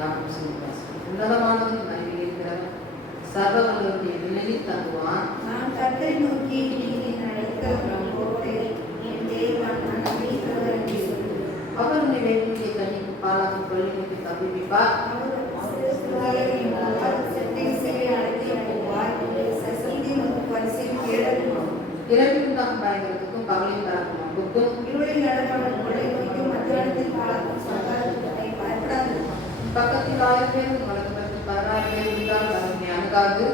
தியானம் செய்வார். உன்னதமானவன் மறைவில் இருக்கிறவன் சர்வவல்லவருடைய நிழலில் தங்குவான். நான் கர்த்தரை நோக்கி நீர் அழைத்தவன் கோட்டை என் தேவன் நான் மீட்பவர் என்று சொல்லு. அவர் உன்னை வேண்டிய கண்ணிக்கு பாலாக கொள்ளைக்கு தப்பிப்பார். இரவிலுண்டாகும் பயங்கரத்துக்கும் பகலில் பறக்கும் அம்புக்கும் இருளில் நடப்படும் கொலை நோய்க்கும் மத்தியானத்தில் பாழாக்கும் சங்காரத்துக்கும் பயப்படாது. பக்கத்தில் 1000 பேர் வலது பக்கத்தில் 16 பேர் இருந்தால் அதனை அணுகாது.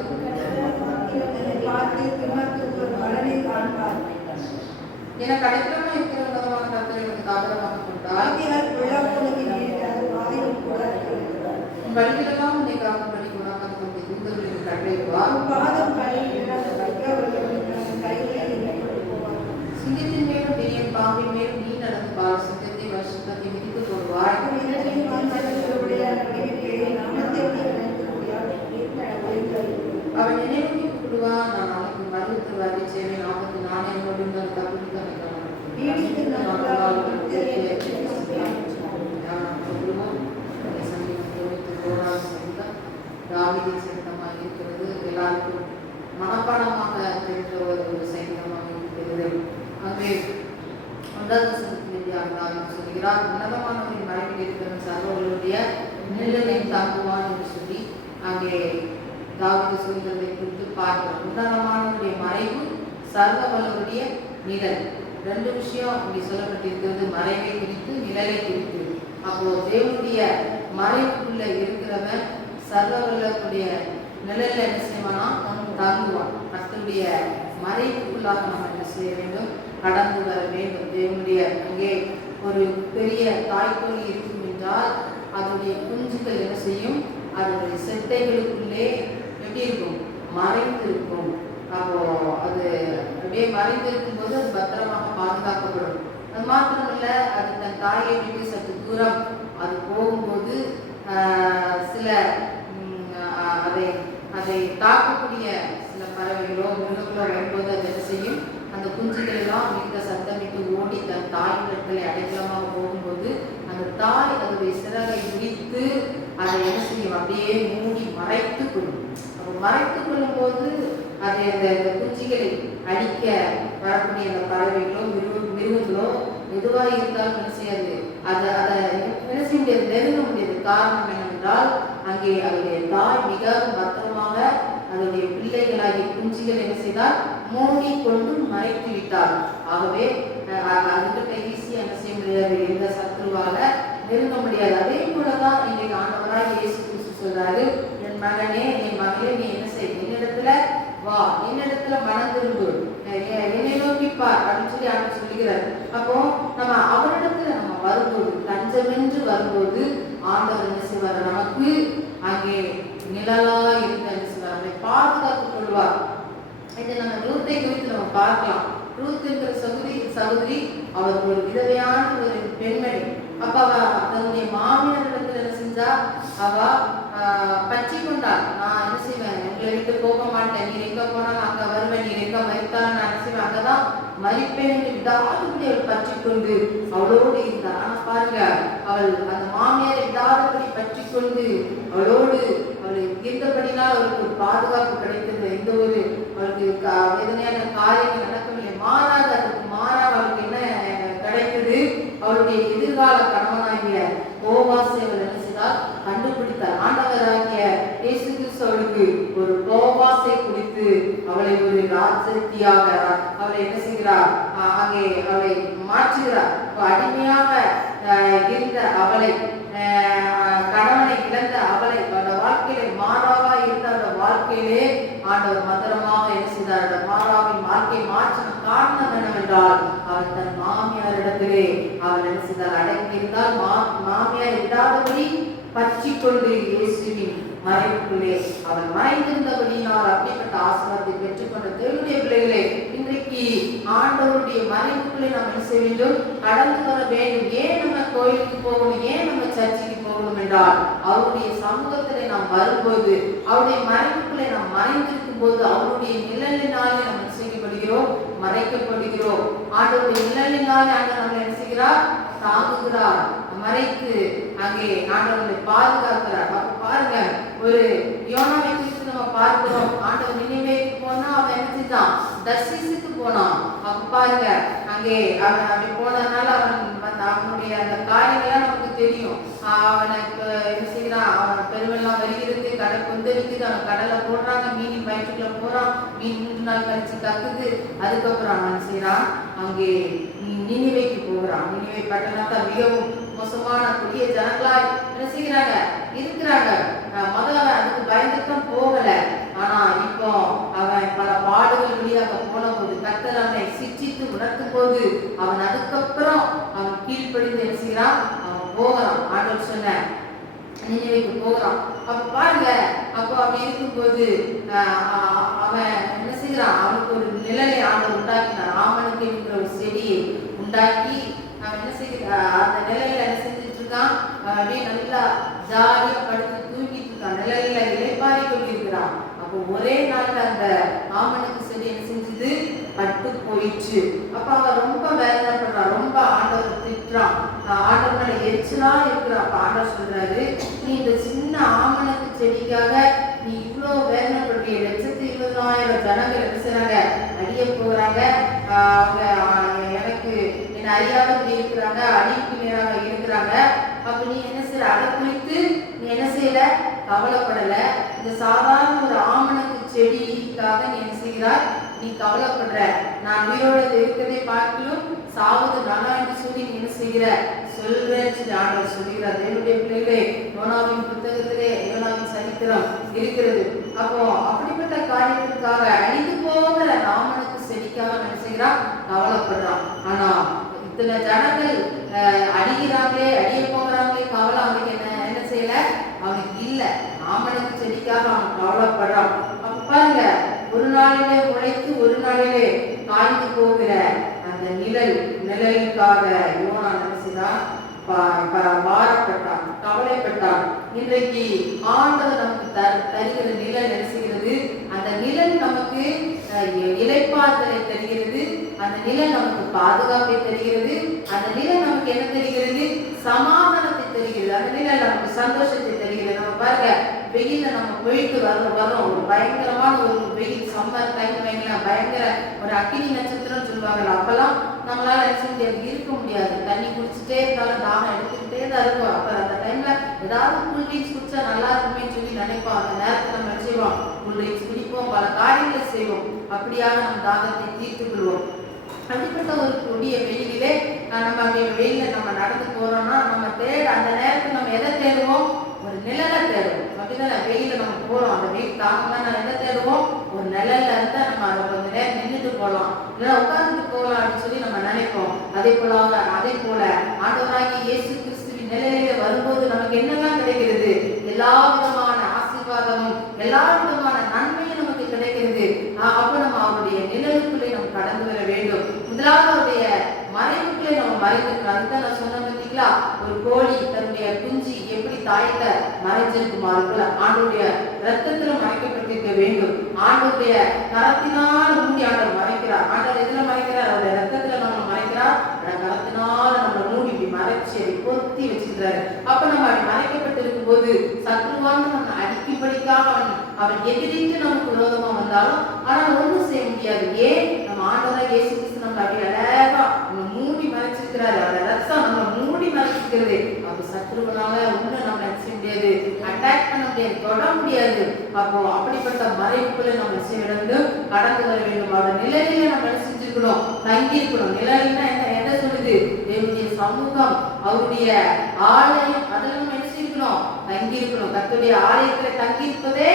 பார்த்து பின்மாற்றுக்கு ஒரு பலனை காண்பார். என கடைக்கிழமை இருக்கிற உலகமான கர்த்தரை எனக்கு ஆதரவாக கொண்டார். ஆகையால் பொல்லாப்புக்கு நேரிடாது வாதையும் கூட வழிகளெல்லாம் உன்னை காக்கும்படி குணமாக கொண்டு தூதர்களுக்கு கட்டளையிடுவார். பாதம் கலையில் இல்லாத வைக்கிறவர்களுக்கு கைகளில் போவார். சிங்கத்தின் மேலும் பெரிய பாம்பின் மேலும் நீ நடந்து பார். சிங்கத்தை வருஷத்தை மிதித்து போடுவார். அவன் நினைவுக்கு கூடுவான். நான் அவனுக்கு மருந்து வரை சேவை ஆபத்து நானே என்னோடு தப்பித்து தாவீதின் சங்கீதமாக இருக்கிறது. எல்லாருக்கும் மனப்பாடமாக தெரிந்த ஒரு சங்கீதமாக இருக்கிறது. அங்கே 1வது வசனத்தில் சொல்கிறார், உன்னதமானவரின் மறைவில் இருக்கிற சர்வர்களுடைய நிழலில் தங்குவான் என்று சொல்லி அங்கே தாவீது சொல்கிறதை குறித்து பார்க்கிறோம். உன்னதமானவருடைய மறைவு சர்வவல்லவருடைய நிழல். 2 விஷயம் இங்கே சொல்லப்பட்டிருக்கிறது, மறைவை குறித்து நிழலை குறித்து. அப்போ தேவனுடைய மறைவுக்குள்ள இருக்கிறவன் சர்வவல்லவருடைய நிழல்ல என்ன செய்வானா தங்குவான். கர்த்தருடைய மறைவுக்குள்ளாக நம்ம என்ன செய்ய வேண்டும், கடந்து வர வேண்டும். தேவனுடைய அங்கே ஒரு பெரிய தாய்க்கோழி இருக்கும் என்றால் அதனுடைய குஞ்சுகள் என்ன செய்யும், அதனுடைய செட்டைகளுக்குள்ளே எப்படி இருக்கும், மறைந்து இருக்கும். அப்போ அது அப்படியே மறைந்து இருக்கும்போது அது பத்திரமாக பாதுகாக்கப்படும். அது மாத்திரமல்ல, அது தன் தாயை விட்டு சற்று தூரம் அது போகும்போது சில அதை தாக்கக்கூடிய சில பறவைகளோ மிருகங்களோ வரும்போது அது என்ன செய்யும், அந்த குஞ்சுகள் எல்லாம் மிக சத்தமிட்டு ஓடி தன் தாய் இடத்துல அடைக்கலமாக போகும்போது அந்த தாய் அதனுடைய சிறகை விரித்து அதை என்ன செய்யும், அப்படியே மூடி மறைத்து கொள்ளும். அப்போ மறைத்து கொள்ளும் போது அதை அந்த குஞ்சுகளை அடிக்க வரக்கூடிய அந்த பறவைகளோ மிருகங்களோ எதுவாக இருந்தாலும் என்ன செய்யாது, அதை என்ன செய்ய முடியாது, நெருங்க முடியாது. காரணம் என்னவென்றால் அங்கே அதனுடைய தாய் மிகவும் பத்திரமாக அதனுடைய பிள்ளைகளாகிய குஞ்சுகள் என்ன செய்தால் மூடி கொண்டு மறைத்து விட்டார். ஆகவே அதுகிட்ட ஈஸியாக என்ன செய்ய முடியாது, எந்த சத்ருவால நெருங்க முடியாது. அதே போலதான் இன்றைக்கு ஆண்டவராக இயேசு கிறிஸ்து சொல்றாரு, என் மகனே என் மகளே நீ என்ன செய், என்னிடத்துல வா, என்னிடத்துல மனம் திரும்பு, என்னை நோக்கிப்பார் அப்படின்னு சொல்லி அவர் சொல்லுகிறார். அப்போ நம்ம அவரிடத்துல நம்ம வரும்போது, தஞ்சமென்று வரும்போது ஆண்டவர் என்ன செய்வார், நமக்கு அங்கே நிழலா இருந்த என்ன செய்வார், அவரை பாதுகாத்துக் கொள்வார். இதை நம்ம ரூத்தை குறித்து நம்ம பார்க்கலாம். ரூத் இருக்கிற சகோதரி அவர் ஒரு விதவையான ஒரு பெண்மணி. அப்ப அவ தன்னுடைய மாமியாரிடத்துல என்ன செஞ்சா, அவ பற்றி கொண்டாள். நான் என்ன செய்வேன், உங்களை விட்டு போக மாட்டேன், நீர் எங்க போனாலும் அங்க வருவேன், நீர் எங்க மறித்தாலும் நான் என்ன செய்வேன், அங்கதான் மறிப்பேன் என்று விடாதபடி அவள் பற்றி கொண்டு அவளோடு இருந்தாள். ஆனா பாருங்க, அவள் அந்த மாமியாரை விடாதபடி பற்றி கொண்டு அவளோடு அவளை இருந்தபடினால் அவளுக்கு ஒரு பாதுகாப்பு கிடைத்தது. எந்த ஒரு அவளுக்கு வேதனையான காரியங்கள் நடக்கவில்லை. மாறாக அதுக்கு மாறாக அவளுக்கு என்ன கிடைத்தது, அவளுடைய எதிர்கால கணவனாகிய போவாசை அவள் என்ன செய்தால் கண்டுபிடித்தார். ஆண்டவராகிய இயேசு கிறிஸ்து அவளுக்கு ஒரு போவாசை குறித்து அவளை ஒரு ராஜ்யத்தியாக அவளை என்ன செய்கிறார், அங்கே அவளை மாற்றுகிறார். அடிமையாக இருந்த அவளை, கணவனை இழந்த அவளை, அவளோட வாழ்க்கையில மாறாவா இருந்த அந்த வாழ்க்கையிலே ஆண்டவர் மந்திரமாக என்ன செய்தார், மாறாவின் வாழ்க்கை மாற்றின காரணம் என்னவென்றால் அவள் தன் மாமியாரிடத்திலே அவள் என்ன செய்தார், அடங்கி இருந்தால் மாமியார் இல்லாதபடி பற்றி கொண்டு இயேசுவின் மறைவுக்குள்ளே அவள் மறைந்திருந்தபடியினால் அப்படிப்பட்ட ஆசீர்வாதத்தை பெற்றுக்கொண்ட தேவனுடைய பிள்ளைகளே, இன்றைக்கு ஆண்டவருடைய மறைவுக்குள்ளே நாம் என்ன செய்ய வேண்டும், கடந்து வர வேண்டும். ஏன் நம்ம கோயிலுக்கு போகணும், ஏன் நம்ம சர்ச்சைக்கு போகணும் என்றால், அவருடைய சமூகத்திலே நாம் வரும்போது, அவருடைய மறைவுக்குள்ளே நாம் மறைந்திருக்கும் போது அவருடைய நிழலினாலே நாம் செய்யப்படுகிறோம், மறைக்கப்படுகிறோம். ஆண்டவருடைய நிழலினாலே ஆண்டவர் நம்மை என்ன செய்கிறார், தாங்குகிறார், மறைத்து அங்கே ஆண்டவரை பாதுகாக்கிறார். அப்ப பாருங்க, ஒரு யோனாவை குறித்து நம்ம பார்க்கிறோம். ஆண்டவர் நினைவேக்கு போனா அவன் என்ன செஞ்சான்? தர்சிசுக்கு போனான். அப்ப பாருங்க, அங்கே அவன் அப்படி போனதுனால அவனுடைய அந்த காரியங்கள்லாம் நமக்கு தெரியும். அவனை என்ன செய்யறான்? அவன் பெருவெல்லாம் வருகிறது, கடல் கொந்தளிக்குது, அவன் கடலை போடுறாங்க, மீன் வயிற்றுக்குள்ள போறான், மீன் 3 நாள் கழிச்சு கக்குது. அதுக்கப்புறம் அவன் என்ன செய்யறான்? அங்கே நினிவேக்கு போகிறான். நினிவே பட்டணத்தை மிகவும் மோசமான கொடிய ஜனங்களா என்ன செய்கிறாங்க? இருக்கிறாங்க. முதல்ல அதுக்கு பயந்துதான் போகல. ஆனா இப்போ அவன் பல பாடுகள் வழியாக போன போது கர்த்தர் அவனை சிச்சித்து உணர்த்தும் போது அவன் அதுக்கப்புறம் அவன் கீழ்ப்படிந்து என்ன செய்யறான்? அவன் போகிறான். ஆண்டவர் சொன்ன நினைவுக்கு போகிறான். அப்ப பாருங்க, அப்போ அப்படி இருக்கும்போது அவன் என்ன செய்யறான்? அவனுக்கு ஒரு நிழலை ஆண்டவர் உண்டாக்கினார். ஆமனுக்கு என்கிற ஒரு செடியை உண்டாக்கி அவன் என்ன செய்கிறான்? அந்த நிலையில என்ன செஞ்சுட்டு இருக்கான்? அப்படியே நல்லா ஜாலியா படுத்து தூங்கிட்டு இருக்கான். நிலையில இலைப்பாரி கொண்டிருக்கிறான். அப்போ ஒரே நாள்ல அந்த ஆமனுக்கு செடி என்ன செஞ்சது? பட்டு போயிடுச்சு. அப்ப அவன் ரொம்ப வேதனைப்படுறான், ரொம்ப ஆண்டவர் திட்டுறான், ஆண்டவர் மேல எரிச்சலா இருக்கிறான். அப்ப ஆண்டவர் சொல்றாரு, நீ இந்த சின்ன ஆமனுக்கு செடிக்காக நீ இவ்வளவு வேதனைப்படுறிய. 1,20,000 ஜனங்கள் என்ன செய்றாங்க? அழிய போறாங்க. அவங்க எனக்கு என்ன அறியாத இருக்கிறாங்க, அழிவுக்கு நேராக இருக்கிறாங்க. அப்ப நீ என்ன செய்யற? அதை குறித்து நீ என்ன செய்யல? கவலைப்படல. இந்த சாதாரண ஒரு ஆமனுக்கு செடிக்காக நீ என்ன செய்கிறாய்? நீ கவலைப்படுற. நான் உயிரோட இருக்கிறதை பார்க்கலும் சாவது நல்லா என்று சொல்லி நீ என்ன செய்கிற? சொல்றேன்னு ஆண்டவர் சொல்கிறார். என்னுடைய பிள்ளைகளே, யோனாவின் புத்தகத்திலே யோனாவின் சரித்திரம் இருக்கிறது. அப்போ அப்படிப்பட்ட காரியத்திற்காக அழிந்து போகிற ஆமனுக்கு செடிக்காக என்ன செய்கிறான்? கவலைப்படுறான். ஆனா இத்தனை ஜனங்கள் அழிகிறாங்களே, அழிய போகிறாங்களே, கவலை அவனுக்கு என்ன செய்யல? அவனுக்கு இல்ல. ஆமனுக்கு செடிக்காக அவன் கவலைப்படுறான். அப்ப பாருங்க, ஒரு நாளிலே உழைத்து ஒரு நாளிலே காய்ந்து போகிற அந்த நிழலுக்காக யோனா என்ன செய்தான்? பாரப்பட்டான், கவலைப்பட்டான். இன்றைக்கு ஆண்டவர் நமக்கு தருகிற நிழல் என்ன செய்கிறது? அந்த நிழல் நமக்கு இளைப்பாறுதலை தருகிறது. அந்த நிழல் நமக்கு பாதுகாப்பை தருகிறது. அந்த நிழல் நமக்கு என்ன தருகிறது? சமாதானத்தை தருகிறது. அந்த நிழல் நமக்கு சந்தோஷத்தை தருகிறது. நம்ம பாருங்க, வெயில நம்ம போயிட்டு வரோம், ஒரு பயங்கரமான ஒரு வெயில், சம்மர் டைம் வைங்களா, பயங்கர ஒரு அக்கினி நட்சத்திரம் சொல்லுவாங்கல்ல, அப்பெல்லாம் நம்மளால இருக்க முடியாது. தண்ணி குடிச்சுட்டே இருந்தாலும் தாகம் எடுத்துக்கிட்டே தான் இருக்கும். அப்ப அந்த டைம்ல ஏதாவது கூல் ட்ரிங்க்ஸ் குடிச்சா நல்லா இருக்குமே சொல்லி நினைப்போம். அந்த நேரத்தில் நம்ம செய்வோம், கூல் ட்ரிங்க்ஸ் குடிப்போம், பல காரியங்களை செய்வோம். அப்படியாக நம்ம தாகத்தை தீர்த்துக் கொள்வோம். அப்படிப்பட்ட ஒரு கொடிய வெயிலே நம்ம வெயில நம்ம நடந்து போறோம்னா நம்ம அந்த நேரத்தில் நம்ம எதை தேடுவோம்? ஒரு நிழலை தேடுவோம். அப்படிதான் வெயில நம்ம போறோம், அந்த வெயில் தாக்கம்னா நம்ம எதை தேடுவோம்? ஒரு நிழல்ல இருந்தா நம்ம அதை கொஞ்ச நேரம் நின்றுட்டு போகலாம், இல்லைன்னா உட்கார்ந்துட்டு போகலாம் அப்படின்னு சொல்லி நம்ம நினைப்போம். அதே போல ஆண்டவராகிய இயேசு கிறிஸ்துவின் நிழலிலே வரும்போது நமக்கு என்னெல்லாம் கிடைக்கிறது? எல்லா விதமான ஆசீர்வாதமும் எல்லா விதமான நன்மையும் நமக்கு கிடைக்கிறது. அப்ப நம்ம அவருடைய நிழலுக்குள்ளே நம்ம கடந்து வர வேண்டும். முதலாவது அவருடைய மறைவுக்குள்ளே நம்ம மறைந்துக்கணும். அதுதான் நான் சொன்ன பார்த்தீங்களா, ஒரு கோழி தன்னுடைய குஞ்சு எப்படி தாயிட்ட மறைஞ்சிருக்குமா, அதுக்குள்ள ஆண்டோடைய ரத்தத்துல மறைக்கப்பட்டிருக்க வேண்டும். ஆண்டோடைய கரத்தினால் மூடி ஆண்டவர் மறைக்கிறார். ஆண்டவர் எதுல மறைக்கிறார்? அவருடைய ரத்தத்துல நம்ம மறைக்கிறார். கரத்தினால நம்ம மூடி இப்படி மறைச்சி அதை பொத்தி வச்சிருக்கிறாரு. அப்ப நம்ம அப்படி மறைக்கப்பட்டிருக்கும் போது சத்ருவான நம்ம அடிக்கும்படிக்காக அவன் எதிரிட்டு நமக்கு விரோதமா வந்தாலும் ஆனால் ஒன்றும் செய்ய முடியாது. ஏன்? நம்ம ஆண்டவராகிய இயேசு கிறிஸ்து நம்ம அப்படி அழகா நம்ம மூடி மறைச்சிருக்கிறாரு. அந்த ரத்தம் நம்ம மூடி மறைச்சிருக்கிறது. அப்ப சத்ருவனால ஒன்றும் நம்ம செய்ய முடியாது, அட்டாக் பண்ண முடியாது, தொட முடியாது. அப்போ அப்படிப்பட்ட மறைவுக்குள்ள நம்ம செய்ய வேண்டும், கடந்து வர வேண்டும். அவருடைய நிலையில நம்ம என்ன செஞ்சிருக்கணும்? தங்கி இருக்கணும். நிலையில என்ன சொல்லுது? தேவனுடைய சமூகம், அவருடைய ஆலயம், அதில் நம்ம என்ன செய்யணும்? தங்கி இருக்கணும். கர்த்தருடைய ஆலயத்துல தங்கி இருப்பதே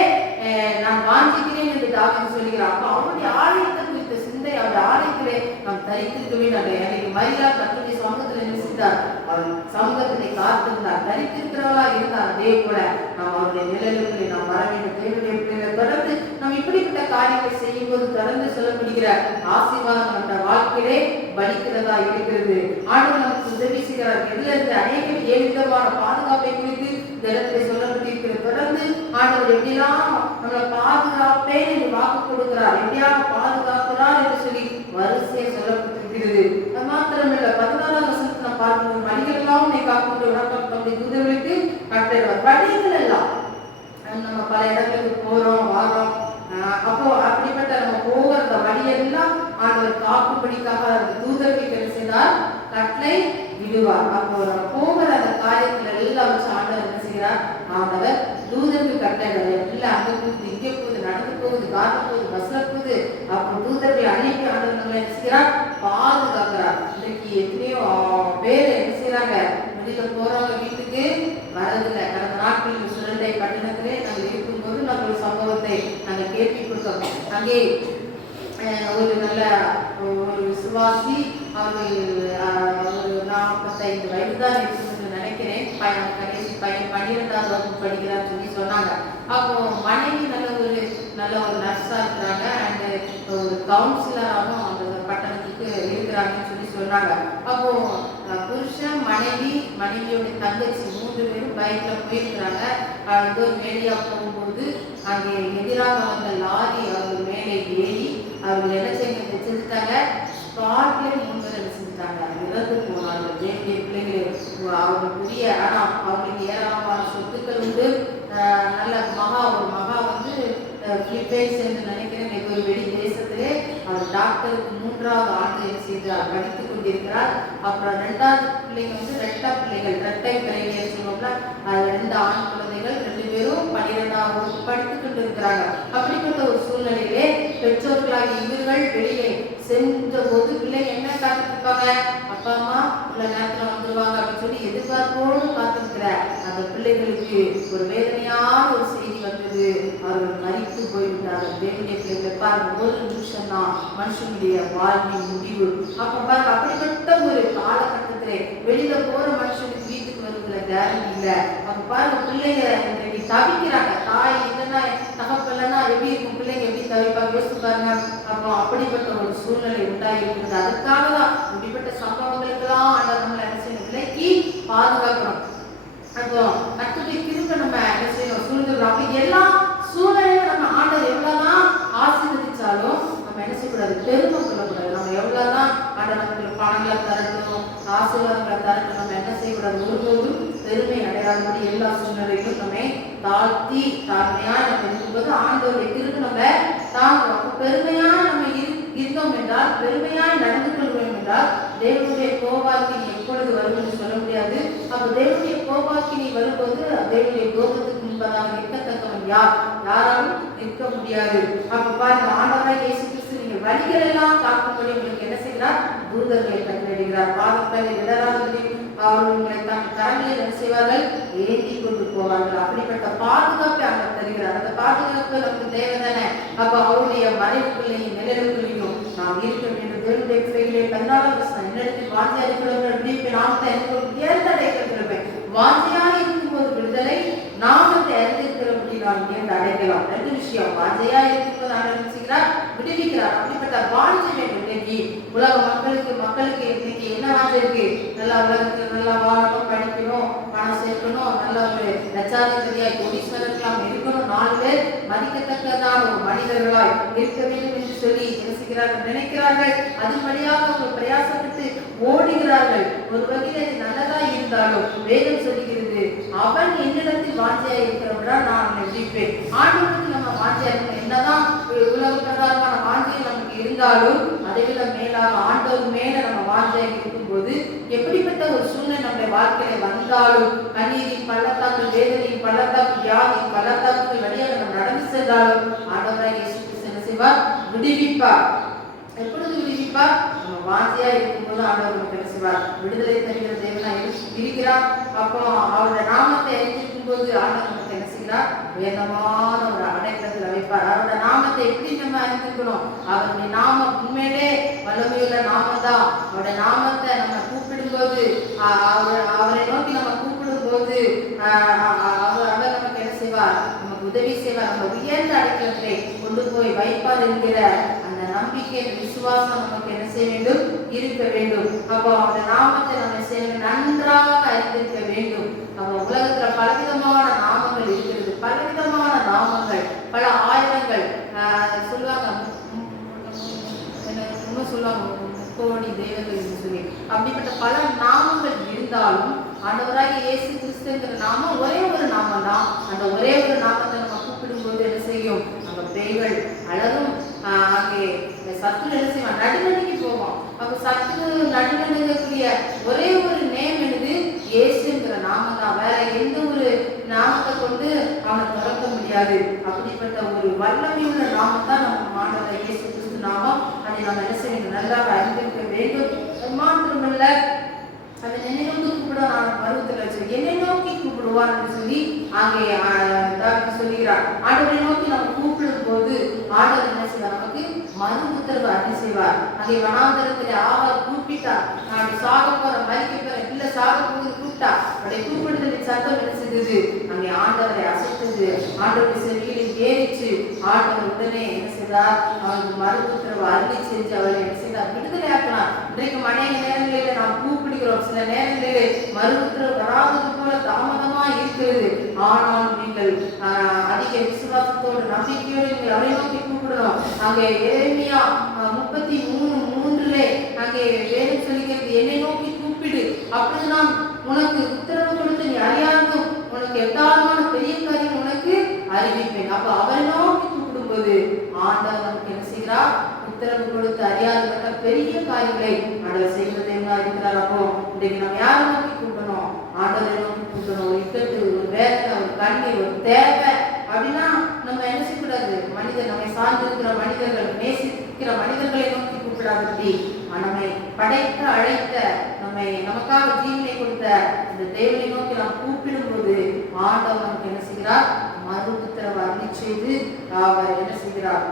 நான் வாஞ்சிக்கிறேன் என்று தாவீது சொல்கிறார். அப்ப அவருடைய ஆலயத்தை குறித்த சிந்தை அவருடைய ஆலயத்திலே நாம் தரித்திருக்க வேண்டும். எனக்கு மரியா கர்த்தருடைய சமூகத்தில் நினைச்சிட்டார், அவர் சமூகத்தினை காத்திருந்தார், தரித்திருக்கிறவளா இருந்தார். அதே போல நாம் அவருடைய நிழலுக்குள்ளே நாம் வர வேண்டும். தேவனுடைய பிள்ளைகளை தொடர்ந்து நாம் இப்படிப்பட்ட காரியங்களை செய்யும் போது தொடர்ந்து சொல்லப்படுகிற ஆசீர்வாதம் நம்ம வாழ்க்கையிலே பலிக்கிறதா இருக்கிறது. ஆண்டவர் நமக்கு உதவி செய்கிறார். எதுல இருந்து அநேக 7 விதமான பாதுகாப்பை குறித்து இந்த இடத்துல சொல்லப்பட்டிருக்கிறது. தொடர்ந்து ஆண்டவர் எப்படிலாம் நம்மளை பாதுகாப்பேன் என்று வாக்கு கொடுக்கிறார், எப்படியாக பாதுகாக்கிறார் என்று சொல்லி வரிசையை சொல்லப்பட்டிருக்கிறது. அது மாத்திரமில்லை, 14ஆம் வசனத்தை நாம் பார்க்கும் வழிகள் எல்லாம் உன்னை காக்கும் உனக்கு தம்முடைய தூதர்களுக்கு கட்டளையிடுவார். வழிகள் எல்லாம் நம்ம பல இடங்களுக்கு போறோம் வாரோம், அப்போ அப்படிப்பட்ட நம்ம போகிற அந்த வழியெல்லாம் ஆண்டவர் காக்கும்படிக்காக அந்த தூதர்களுக்கு என்ன செய்தார்? கட்டளை இடுவார். அப்போ நம்ம போகிற அந்த காரியத்துல எல்லாம் வச்சு ஆண்டவர் என்ன செய்கிறார்? ஆண்டவர் தூதருக்கு கட்டளை இல்லை, அங்க போகுது, இங்கே போகுது, நடந்து போகுது, கார்ல போகுது, பஸ்ல போகுது, அப்போ தூதர்களை அனுப்பி ஆண்டவர் நம்மளை என்ன செய்கிறார்? பாதுகாக்கிறார். இன்றைக்கு எத்தனையோ பேர் என்ன செய்யறாங்க? வெளியில போறவங்க வீட்டுக்கு வரதில்லை. கடந்த நாட்களில் சுரண்டை பட்டணத்திலே நாங்கள் இருக்கும்போது நம்ம ஒரு சம்பவத்தை நாங்கள் கேள்விப்பட்டோம். அங்கே ஒரு நல்ல ஒரு விசுவாசி, அவர்கள் ஒரு 45 வயது தான் இருக்கும் என்று நினைக்கிறேன். கடைசி பையன் 12ஆம் வகுப்பு படிக்கிறான்னு சொல்லி சொன்னாங்க. அப்போ மனைவி நல்ல ஒரு நர்ஸா இருக்கிறாங்க, அண்ட் ஒரு கவுன்சிலராகவும் அந்த பட்டணத்துக்கு இருக்கிறாங்கன்னு சொல்லி சொன்னாங்க. அப்போ புருஷன், மனைவியோட தங்கச்சி 3 பேரும் பைக்ல போயிருக்கிறாங்க. ஏதோ மேலையா போகும்போது அங்கே எதிராக வந்த லாரி அவங்க மேலே ஏறி அவர்கள் என்ன செஞ்சுட்டாங்க? ஸ்பாட்ல 3 பேர் என்ன செஞ்சுட்டாங்க? இறந்து போனாங்க. தேவனுடைய பிள்ளைகள் அவர்களுக்குரிய, ஆனா அவங்களுக்கு ஏராளமான சொத்துக்கள் உண்டு. நல்ல ஒரு மகா வந்து பிலிப்பைன்ஸ் என்று நினைக்கிறேன், ஒரு வெளி தேசத்திலே அவர் டாக்டருக்கு 3ஆவது ஆண்டு என்ன செய்தார்? படித்துக் கொண்டிருக்கிறார். அப்புறம் 2வது பிள்ளைங்க வந்து இரட்டை பிள்ளைகள் சொல்லுவோம்ல, 2 ஆண் குழந்தைகள், 2 பேரும் 12ஆம் வகுப்பு படித்துக் கொண்டு இருக்கிறாங்க. அப்படிப்பட்ட ஒரு சூழ்நிலையிலே பெற்றோர்களாகி இவர்கள் வெளியே சென்ற போது பிள்ளைங்க என்ன காத்துருப்பாங்க? அப்பா அம்மா உள்ள நேரத்துல வந்துருவாங்க அப்படின்னு சொல்லி எதிர்பார்ப்போடு காத்திருக்கிற அந்த பிள்ளைகளுக்கு ஒரு வேதனையான ஒரு செய்தி வந்தது. அவர்கள் மரித்து போய்விட்டார்கள். தேவனுடைய பிள்ளைகளை பாருங்க, ஒரு நிமிஷம் தான் மனுஷனுடைய வாழ்வின் முடிவு. அப்ப பாருங்க, அப்படிப்பட்ட ஒரு காலகட்டத்திலே வெளியில போற மனுஷனுக்கு வீட்டுக்கு வருவதுல கேரண்டி இல்லை. அப்ப பாருங்க, பிள்ளைங்க இன்னைக்கு தவிக்கிறாங்க. தாய் இல்லைன்னா தகப்பல்லைன்னா எப்படி இருக்கும்? பிள்ளைங்க எப்படி தவிப்பாங்க? யோசிச்சு பாருங்க. அப்போ அப்படிப்பட்ட ஒரு சூழ்நிலை உண்டாகி இருக்கிறது. அதுக்காக தான் இப்படிப்பட்ட சம்பவங்களுக்கெல்லாம் ஆண்டவர் நம்மளை என்ன செய்யணும்? விலக்கி பாதுகாக்கணும். அப்போ கர்த்தருடைய கிருபை நம்ம என்ன செய்யணும்? சூழ்நிலை அப்படி எல்லா சூழ்நிலையும் நம்ம ஆண்டவர் எவ்வளவுதான் ஆசீர்வதிச்சாலும் நம்ம என்ன செய்யக்கூடாது? பெருமை கொள்ளக்கூடாது. நம்ம எவ்வளவுதான் ஆண்டவர் நமக்கு பணங்களை தரட்டும், ஆசீர்வாதங்களை தரட்டும், நம்ம என்ன செய்யக்கூடாது? ஒருபோதும் பெருமை அடையாதபடி எல்லா சூழ்நிலையிலும் நம்மை தாழ்மையா நம்ம இருக்கும்போது ஆண்டவருடைய கிருபை நம்ம தாங்கும். அப்போ பெருமையா நம்ம இருந்தோம் என்றால், பெருமையாய் நடந்து கொள்வோம் என்றால், தேவனுடைய கோபாக்கினி எப்பொழுது வரும் என்று சொல்ல முடியாது. அப்ப தேவனுடைய கோபாக்கினி வரும்போது தேவனுடைய கோபத்துக்கு முன்பதாக நிற்கத்தக்கவன் யாராலும் நிற்க முடியாது. அப்ப பாருங்க, ஆண்டவராய் இயேசு கிறிஸ்து நீங்க வழிகள் எல்லாம் காக்கும்படி உங்களுக்கு என்ன செய்கிறார்? தூதர்களை கட்டளையிடுகிறார். பாதங்களை இடராதபடி அவர்களை தம் கரங்களில் என்ன செய்வார்கள்? ஏந்தி கொண்டு போவார்கள். அப்படிப்பட்ட பாதுகாப்பை அவர் தருகிறார். அந்த பாதுகாப்பு நமக்கு தேவைதானே? அப்ப அவருடைய மறைவுக்குள்ளேயும் நிழலுக்குள்ளேயும் நாம் இருக்க வேண்டும். தேவனுடைய பிள்ளைகளே, 14 வருஷம் என்னிடத்தில் வாஞ்சியா இருக்கிறவர்கள் விடுவிப்பேன், நாமத்தை அறிந்திருக்கிறேன். வாஞ்சியாக இருக்கும்போது விடுதலை, நாமத்தை அறிந்திருக்கிறபடி நாம் ஏன் அடைக்கலாம்? 2 விஷயம். வாஞ்சையா இருக்கும்போது ஆண்டவர் செய்கிறார், விடுவிக்கிறார். அப்படிப்பட்ட வாஞ்சை வேண்டும். இன்னைக்கு உலக மக்களுக்கு இன்னைக்கு என்ன வாஞ்சை இருக்கு? நல்லா உலகத்துல நல்லா வாழணும், படிக்கணும், பணம் சேர்க்கணும், நல்ல ஒரு லட்சாதிபதியாய் கோடீஸ்வரர்களாம் இருக்கணும், 4 பேர் மதிக்கத்தக்கதான ஒரு மனிதர்களாய் இருக்க வேண்டும் என்று சொல்லி என்ன செய்கிறார்கள்? நினைக்கிறார்கள். அதன் வழியாக அவங்க பிரயாசப்பட்டு ஓடுகிறார்கள். ஒரு வகையில் அது நல்லதா இருந்தாலும் வேதம் சொல்லுகிறது, அவன் என்னிடத்தில் வாஞ்சியா இருக்கிறவனா நான் அவனை விடுவிப்பேன். ஆண்டவருக்கு நம்ம வாஞ்சியா இருக்கணும். என்னதான் உலக பிரகாரமான வாஞ்சியை நமக்கு இருந்தாலும் அதை விட மேலாக ஆண்டவர் மேல நம்ம வாஞ்சியா இருக்கும்போது எப்படிப்பட்ட ஒரு சூழ்நிலை நம்முடைய வாழ்க்கையில வந்தாலும், கண்ணீரின் பள்ளத்தாக்கு, வேதனையின் பள்ளத்தாக்கு, வியாதியின் பள்ளத்தாக்கு வழியாக நம்ம நடந்து சென்றாலும் ஆண்டவராய் இயேசு கிறிஸ்து என்ன செய்வார்? விடுவிப்பார். எப்பொழுது விடுவிப்பார்? நம்ம வாஞ்சியா இருக்கும்போது ஆண்டவர் நமக்கு என்ன செய்வார்? விடுதலை தருகிற தேவனா இருக்கிறார். அப்போ அவருடைய நாமத்தை அறிந்திருக்கும் போது ஆண்டவர் நமக்கு என்ன செய்கிறார்? வேதமான ஒரு அடைக்கலத்தில் வைப்பார். அவருடைய நாமத்தை எப்படி நம்ம அறிந்திருக்கணும்? அவருடைய நாமம் உண்மையிலே வல்லமையுள்ள நாமம் தான். அவருடைய நாமத்தை நம்ம கூப்பிடும்போது, அவரை நோக்கி நம்ம கூப்பிடும்போது அவர் நமக்கு என்ன செய்வார்? நமக்கு உதவி செய்வார். நம்ம உயர்ந்த அடைக்கலத்தை கொண்டு போய் வைப்பார் என்கிற அந்த நம்பிக்கை, விசுவாசம் நமக்கு என்ன செய்ய வேண்டும்? இருக்க வேண்டும். அப்போ அந்த நாமத்தை நம்ம நன்றாக அறிந்திருக்க வேண்டும். நம்ம உலகத்துல பலவிதமான நாமங்கள் இருக்கிறது, பலவிதமான நாமங்கள், பல ஆயிரங்கள் சொல்லுவாங்க. முக்கோடி தேவர்கள் என்று சொல்லி அப்படிப்பட்ட பல நாமங்கள் இருந்தாலும் ஆண்டவராகிய இயேசு கிறிஸ்துங்கிற நாமம் ஒரே ஒரு நாமம் தான். அந்த ஒரே ஒரு நாமத்தை நம்ம கூப்பிடும்போது என்ன செய்யும்? அங்க பேய்கள் அழகும், அங்கே சத்துரு என்ன செய்வான்? நடுநடுங்கி போவோம். அப்ப சத்துரு நடுநடுங்கக்கூடிய ஒரே ஒரு நேம் என்னது? இயேசுங்கிற நாமம் தான். வேற எந்த ஒரு நாமத்தை கொண்டு அவனை தொடக்க முடியாது. அப்படிப்பட்ட ஒரு வல்லமை உள்ள நாமம் தான் நம்ம ஆண்டவர் இயேசு கிறிஸ்து நாமம். அதை நம்ம என்ன செய்யணும்? நல்லா அறிந்திருக்க வேண்டும். மாத்திரமல்ல, அதை என்னை நோக்கி கூப்பிட நான் பருவத்தில் வச்சு என்னை நோக்கி கூப்பிடுவான்னு சொல்லி அங்கே சொல்லுகிறார். ஆண்டவரை நோக்கி நம்ம கூப்பிடும் போது ஆண்டவர் என்ன செய்வார்? நமக்கு மறு உத்தரவு அருள் செய்வார். அங்கே வனாந்தரத்தில் ஆகார் கூப்பிட்டார். நான் சாக போறேன், மறிக்க போறேன், இல்ல சாக போகுது கூப்பிட்டா அவருடைய கூப்பிடுதலின் சத்தம் என்ன செய்தது? அங்கே ஆண்டவரை அசைத்தது. ஆண்டவருடைய செவிகளில் ஏறிச்சு. ஆண்டவர் உடனே என்ன செய்தார்? அவருக்கு மறு உத்தரவு அருளி செஞ்சு அவரை என்ன செய்தார்? விடுதலை ஆக்கலாம். இன்றைக்கு அநேக நேரங்களில் நாம் கூப்பிடுகிறோம். சில நேரங்களிலே மறு உத்தரவு வராதது போல தாமதமா இருக்கிறது. ஆனால் நீங்கள் அதிக விசுவாசத்தோடு நம்பிக்கையோடு நீங்கள் அவரை நோக்கி கூப்பிடணும். அங்கே எரேமியா 33:3 அங்கே வேதம் சொல்லுகிறது, என்னை நோக்கி கூப்பிடு, அப்படி நான் உனக்கு உத்தரவு கொடுத்து நீ அறியாதும் உனக்கு எட்டாளமான பெரிய காரியம் உனக்கு அறிவிப்பேன். அப்ப அவரை நோக்கி கூப்பிடும்போது ஆண்டவர் நமக்கு என்ன செய்கிறார்? உத்தரவு கொடுத்து அறியாதப்பட்ட பெரிய காரியங்களை ஆண்டவர் செய்வது என்ன இருக்கிறார். அப்போ இன்றைக்கு நம்ம யாரை நோக்கி கூப்பிடணும்? ஆண்டவரை நோக்கி கூப்பிடணும். ஒரு இக்கட்டு, ஒரு வேதனை, ஒரு கண்ணீர், ஒரு தேவை அப்படின்னா நம்ம என்ன செய்யக்கூடாது? மனிதர், நம்மை சார்ந்திருக்கிற மனிதர்கள், நேசிக்கிற மனிதர்களை நோக்கி கூப்பிடாதபடி நம்மை படைத்த அழைத்த நமக்காக ஜீவனை கொடுத்த இந்த தேவனை நோக்கி நாம் கூப்பிடும் போது ஆண்டவர் நமக்கு என்ன செய்கிறார்? மறு உத்தரவு அருளி செய்து அவர் என்ன செய்கிறார்?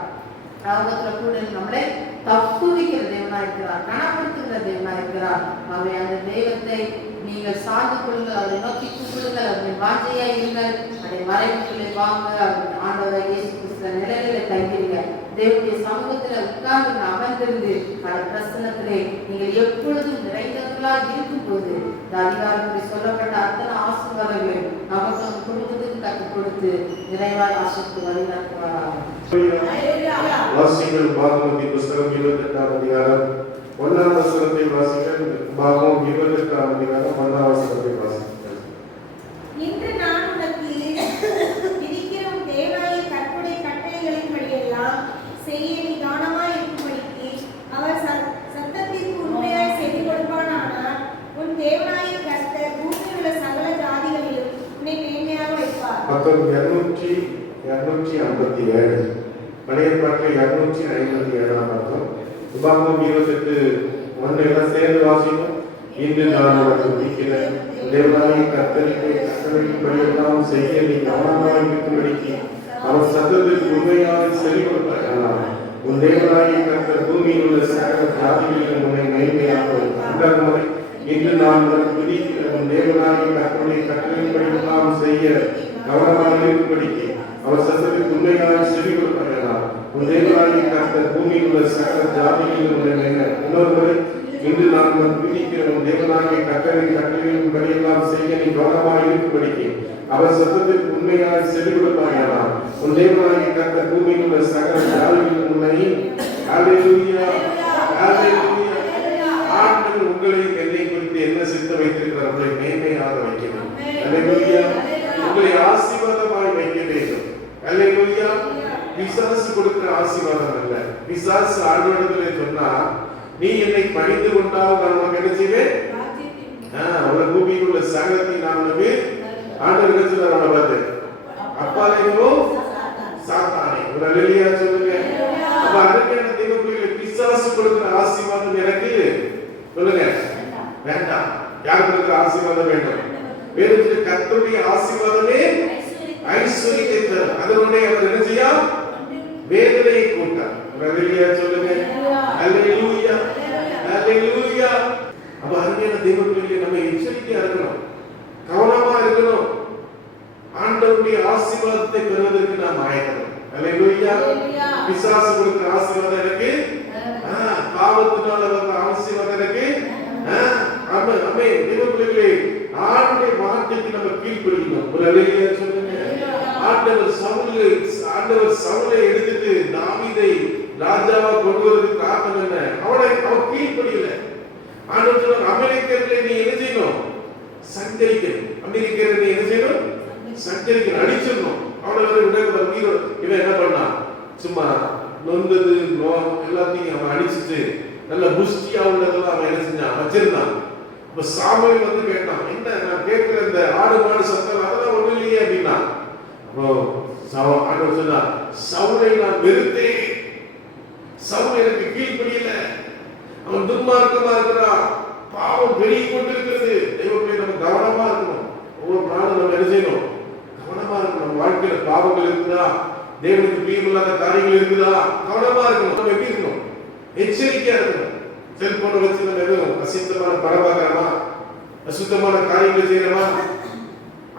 ஆபத்துல கூட நம்மளை தப்புவிக்கிற தேவனா இருக்கிறார், கனப்படுத்துகிற தேவனா இருக்கிறார். அவை அந்த தெய்வத்தை நீங்கள் சார்ந்து கொள்ளுங்கள், அவரை நோக்கி கூப்பிடுங்கள், அவருடைய வாஞ்சையா இருங்கள், அதை மறைவுக்குள்ளே வாங்க. அவர் ஆண்டவரை இயேசு கிறிஸ்துவ நிலையில தங்கிடுங்க. தேவனுடைய சமூகத்துல உட்கார்ந்து அமர்ந்திருந்து அந்த பிரசனத்திலே நீங்கள் எப்பொழுதும் நிறைந்தவர்களா இருக்கும் போது இந்த அதிகாரத்தில் சொல்லப்பட்ட அத்தனை ஆசீர்வாதங்களை நமக்கு நம் குடும்பத்துக்கு கற்றுக் கொடுத்து நிறைவாய் ஆசிர்த்து வழிநடத்துவாராக. வாசிகள் பாகமதி புஸ்தகம் 28ஆம் அதிகாரம் 1ஆம் வசனத்தை வாசிகள். பாகம் 28ஆம் அதிகாரம் 1ஆம் வசனத்தை வாசிகள். இன்று நான் உனக்கு விதிக்கிற தேவனுடைய கட்டளைகளின்படியெல்லாம் செய்ய நீ கவனமாய் இருக்கும்படிக்கு அவர் சத்தத்திற்கு உண்மையாய் செய்து கொடுப்பானானால் உன் தேவனாகிய கர்த்தர் பூமியில் உள்ள சகல ஜாதிகளிலும் உன்னை மேன்மையாக வைப்பார். பக்கம் 257 பழைய பாட்டில் 257ஆம் பக்கம். உபாகமம் 28:1 எல்லாம் சேர்ந்து வாசிக்கும். இன்று நான் உனக்கு விதிக்கிற தேவனாகிய கட்டளைகளின்படியெல்லாம் செய்ய நீ கவனமாய் இருக்கும்படிக்கு அவர் சத்தத்திற்கு உண்மையாக செவி கொடுப்பார். உன் தேவனாகிய கர்த்தர் பூமியில் உள்ள சகல ஜாதிகளிலும் உன்னை மேன்மையாக வைப்பார். இன்று நான் உனக்கு விதிக்கிற உன் தேவனாகிய கர்த்தருடைய கட்டளைகளின்படியெல்லாம் செய்ய கவனமாக இருக்கும்படிக்கு அவர் சத்தத்திற்கு உண்மையாக செவி கொடுப்பார். உன் தேவனாகிய கர்த்தர் பூமியில் உள்ள சகல ஜாதிகளிலும் உன்னை மேன்மையாக. இன்னொரு முறை, இன்று நான் உனக்கு விதிக்கிற உன் தேவனாகிய கட்டளைகளின்படியெல்லாம் செய்ய நீ கவனமாக இருக்கும்படிக்கு அவர் சத்தத்திற்கு உண்மையாக செவி கொடுப்பார். உன் தேவனாகிய கர்த்தர் பூமியில் உள்ள சகல ஜாதிகளிலும் உன்னை. ஹல்லேலூயா, ஹல்லேலூயா. ஆண்டவர் உங்களை என்னை குறித்து என்ன சித்த வைத்திருக்கிறார்? உங்களை மேன்மையாக வைக்க வேண்டும். ஹல்லேலூயா. உங்களை ஆசீர்வாதமாய் வைக்க வேண்டும். ஹல்லேலூயா. பிசாசு கொடுக்கிற ஆசீர்வாதம் அல்ல. பிசாசு ஆண்டவரிடத்திலே சொன்னா, நீ என்னை பணிந்து கொண்டால் நான் உனக்கு என்ன செய்வேன்? உள்ள பூமியில் உள்ள சகலத்தை நான் உனக்கு ஆண்டவர் என்ன சொல்றார்? அவனை பார்த்து அப்பாலேயோ சாத்தானே. ஒரு அல்லேலூயா சொல்லுங்க. அப்ப அதுக்கான தெய்வ பிள்ளைகளை பிசாசு கொடுக்கிற ஆசீர்வாதம் எனக்கு சொல்லுங்க வேண்டாம். யார் கொடுக்கிற ஆசீர்வாதம் வேண்டும்? வேறு கர்த்தருடைய ஆசீர்வாதமே ஐஸ்வரியத்தை தரும். அதனுடைய அவர் என்ன செய்யா? வேதனையை கூட்டார். ஒரு அல்லேலூயா சொல்லுங்க. அல்லேலூயா, அல்லேலூயா. அப்ப அருமையான தெய்வ பிள்ளைகளை நம்ம எச்சரிக்கையா இருக்கணும், கவனமா இருக்கணும். ஆண்டவருடைய ஆசீர்வாதத்தை பெறுவதற்கு நாம் ஆயத்தம். அல்லேலூயா. பிசாசு கொடுக்கிற ஆசீர்வாதம் எனக்கு, பாவத்தினால வந்த ஆசீர்வாதம் எனக்கு. ஆமென், ஆமென். தெய்வ பிள்ளைகளே, ஆண்டவருடைய வார்த்தைக்கு நம்ம கீழ்ப்படியணும். ஒரு அல்லேலூயா சொல்லுங்க. ஆண்டவர் சவுலை எடுத்துட்டு ராஜாவா கொண்டு வரதுக்கு காரணம் என்ன? அவன் கீழ்ப்படியல. ஆண்டவர் சொன்னார், அமெரிக்கர்களை நீ என்ன செய்யணும்? சஞ்சரிக்கணும். அமெரிக்கரை நீ என்ன செய்யணும்? சஞ்சரிக்கணும், அடிச்சிடணும். அவனை விட இவன் என்ன பண்ணான்? சும்மா நொந்தது எல்லாத்தையும் அவன் அடிச்சுட்டு நல்ல புஷ்டியா உள்ளதெல்லாம் அவன் என்ன செஞ்சான்? வச்சிருந்தான். இப்ப சாமுவேல் வந்து கேட்டான், என்ன நான் கேட்கிற இந்த ஆடு மாடு சத்தம் அதெல்லாம் ஒண்ணு இல்லையே அப்படின்னா. அப்போ ஆண்டவர் சொன்னா, சவுலை நான் வெறுத்தேன், சவுல் எனக்கு கீழ்ப்படியல, அவன் துன்மார்க்கமா இருக்கிறான், பாவம் பெருகி கொண்டிருக்கிறது. தெய்வத்தை நம்ம கவனமா இருக்கணும். ஒவ்வொரு நாளும் நம்ம என்ன செய்யணும்? கவனமா இருக்கணும். நம்ம வாழ்க்கையில பாவங்கள் இருக்குதா, தேவனுக்கு பிரியமில்லாத காரியங்கள் இருக்குதா, கவனமா இருக்கணும். நம்ம எப்படி இருக்கணும்? எச்சரிக்கையா இருக்கணும். செல்போனை வச்சு நம்ம எதுவும் அசுத்தமான படம் பார்க்கறோமா, அசுத்தமான காரியங்களை செய்யறோமா?